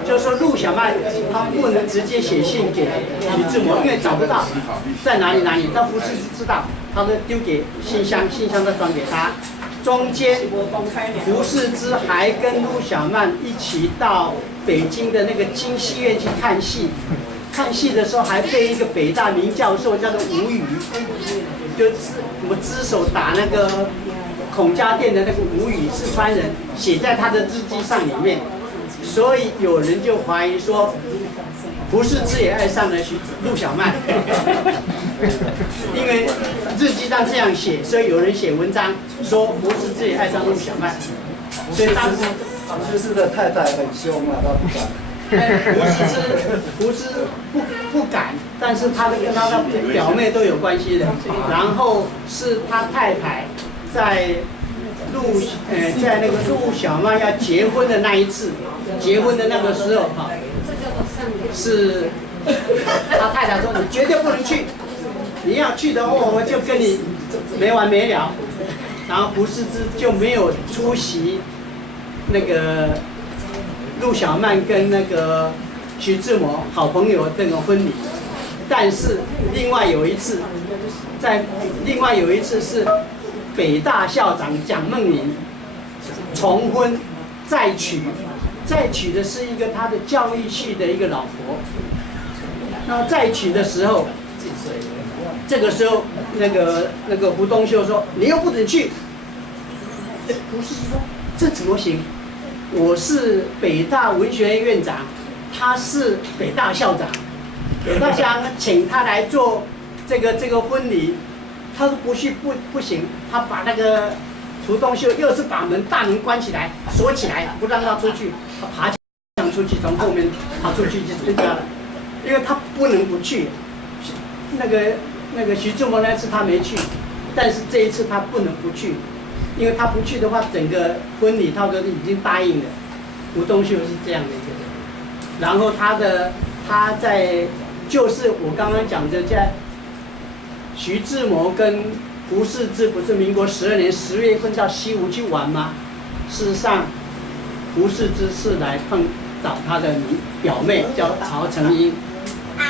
就是说陆小曼他不能直接写信给徐志摩，因为找不到在哪里，但胡适之知道，他都丢给信箱，信箱再转给他。中间胡适之还跟陆小曼一起到北京的那个京戏院去看戏。看戏的时候还被一个北大名教授叫做吴语，就是我们只手打那个孔家店的那个吴语，四川人，写在他的日记上里面，所以有人就怀疑说，胡适之也爱上了陆小曼，因为日记上这样写，所以有人写文章说胡适之也爱上陆小曼，所以当时胡适的太太很凶啊，他不敢。胡适不敢，但是他跟他的表妹都有关系的。然后是他太太在那个陆小曼要结婚的那一次，结婚的那个时候哈，是他太太说你绝对不能去，你要去的话我就跟你没完没了。然后胡适之就没有出席那个陆小曼跟那个徐志摩好朋友这种婚礼，但是另外有一次是北大校长蒋梦麟重婚再娶的是一个他的教育系的一个老婆。那再娶的时候，这个时候那个胡东秀说你又不准去，胡适说这怎么行？我是北大文学院院长，他是北大校长，北大校长请他来做这个婚礼，他说不行，他把那个胡东秀又是把大门关起来锁起来，不让他出去，他爬墙出去，从后面爬出去就这样了，因为他不能不去。那个徐志摩那次他没去，但是这一次他不能不去。因为他不去的话，整个婚礼他都已经答应了。胡东秀是这样的一个人，然后他在就是我刚刚讲的，在徐志摩跟胡适之不是民国12年10月份到西湖去玩吗？事实上，胡适之是来找他的表妹叫曹成英，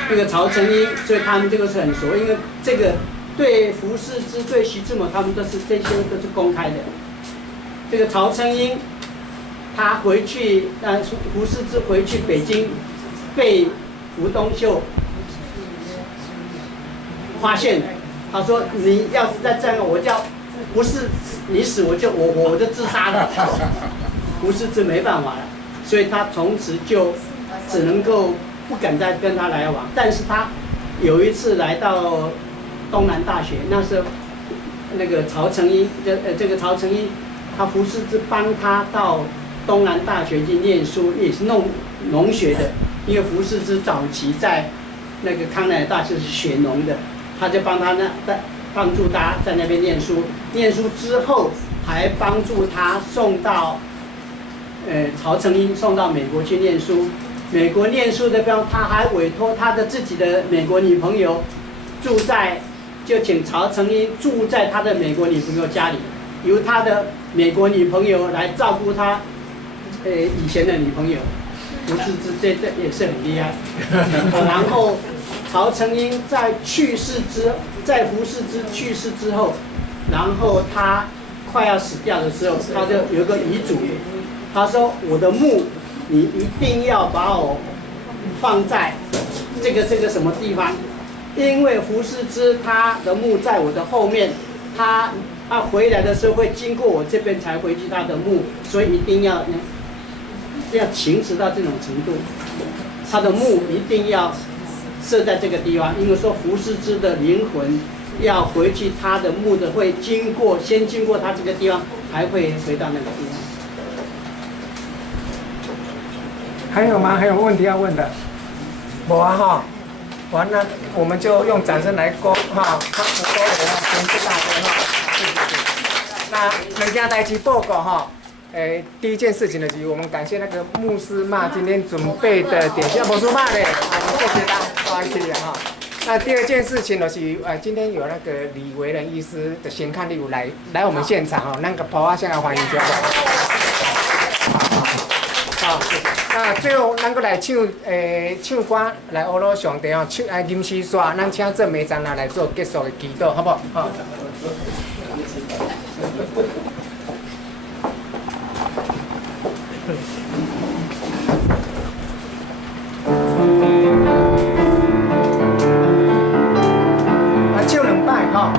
这个曹成英，所以他们这个是很熟，因为这个。对胡适之、对徐志摩，他们这些都是公开的。这个曹成英，他回去，胡适之回去北京，被胡东秀发现了。他说：“你要是再这样，我叫不是你死，我就自杀了。”胡适之没办法了，所以他从此就只能够不敢再跟他来往。但是他有一次来到东南大学，那时候那个曹成英，这个曹成英，他胡适之帮他到东南大学去念书，也是弄农学的，因为胡适之早期在那个康乃尔大学是学农的，他就帮助他在那边念书，念书之后还帮助他送到曹成英送到美国去念书。美国念书的地方，他还委托他的自己的美国女朋友住在就请曹成英住在他的美国女朋友家里，由他的美国女朋友来照顾他，以前的女朋友，胡适之这也是很厉害。然后曹成英在胡适之去世之后，然后他快要死掉的时候，他就有个遗嘱，他说我的墓你一定要把我放在这个什么地方。因为胡适之他的墓在我的后面，他回来的时候会经过我这边才回去他的墓，所以一定要情执到这种程度，他的墓一定要设在这个地方，因为说胡适之的灵魂要回去他的墓的会先经过他这个地方，才会回到那个地方。还有吗？还有问题要问的？没啊哈。完了，我们就用掌声来恭哈，他不恭喜哈，先谢大哥哈，谢谢。那两件代志报告哈，第一件事情呢，就是我们感谢那个牧师嘛，今天准备的点心牧师嘛嘞，谢谢他，不好意思哈。那第二件事情呢是，今天有那个李维仁医师的先看例如来我们现场哈，那个跑啊，现在欢迎一下。好。那最后，咱阁来唱歌来阿罗上帝哦，吟诗煞，咱请郑梅长来做结束的祈祷，好不好？好。唱两摆哈。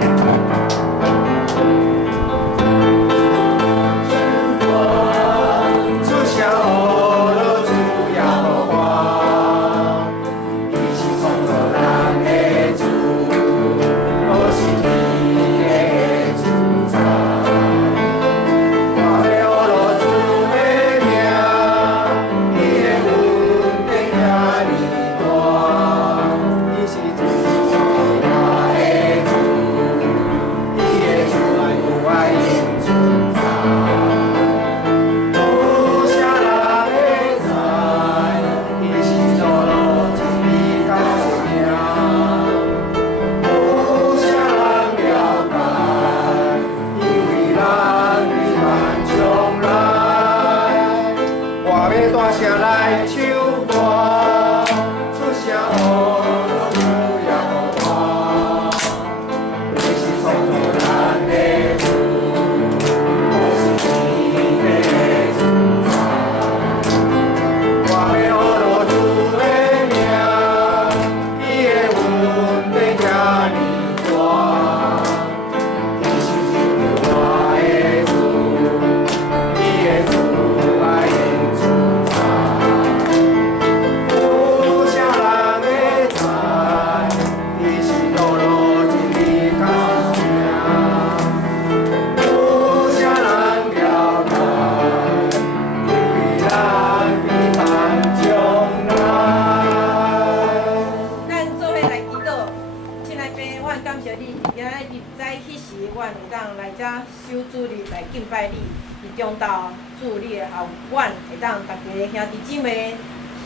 中道祝你的后，阮会当大家兄弟姊妹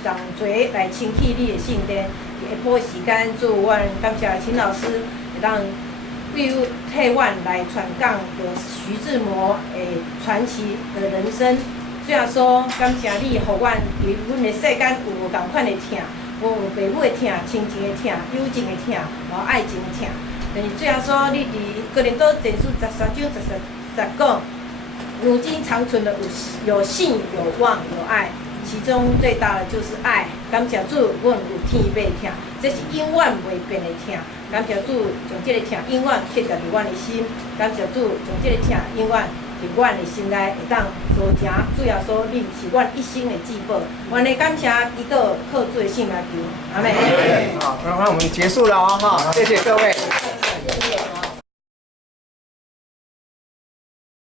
同齐来清起你的圣殿。下晡时间，祝阮感谢秦老师会当替阮来传讲着徐志摩的传奇的人生。虽然说感谢你，互阮伫阮的世间有同款的疼，有父母的疼、亲情的疼、友情的疼，然后爱情的疼。但是虽然说你伫哥林多前书13章10讲。如今长存的有信、有望、有爱，其中最大的就是爱。感谢主，阮有天马疼，这是永远袂变的疼。感谢主，将这个疼永远刻在伫阮的心。感谢主，将这个疼永远伫阮的心内会当做成。主要说，你是阮一生的至宝。阮的感谢祈祷，靠主的圣名求，阿门。好，那我们结束了哦，哈，谢谢各位。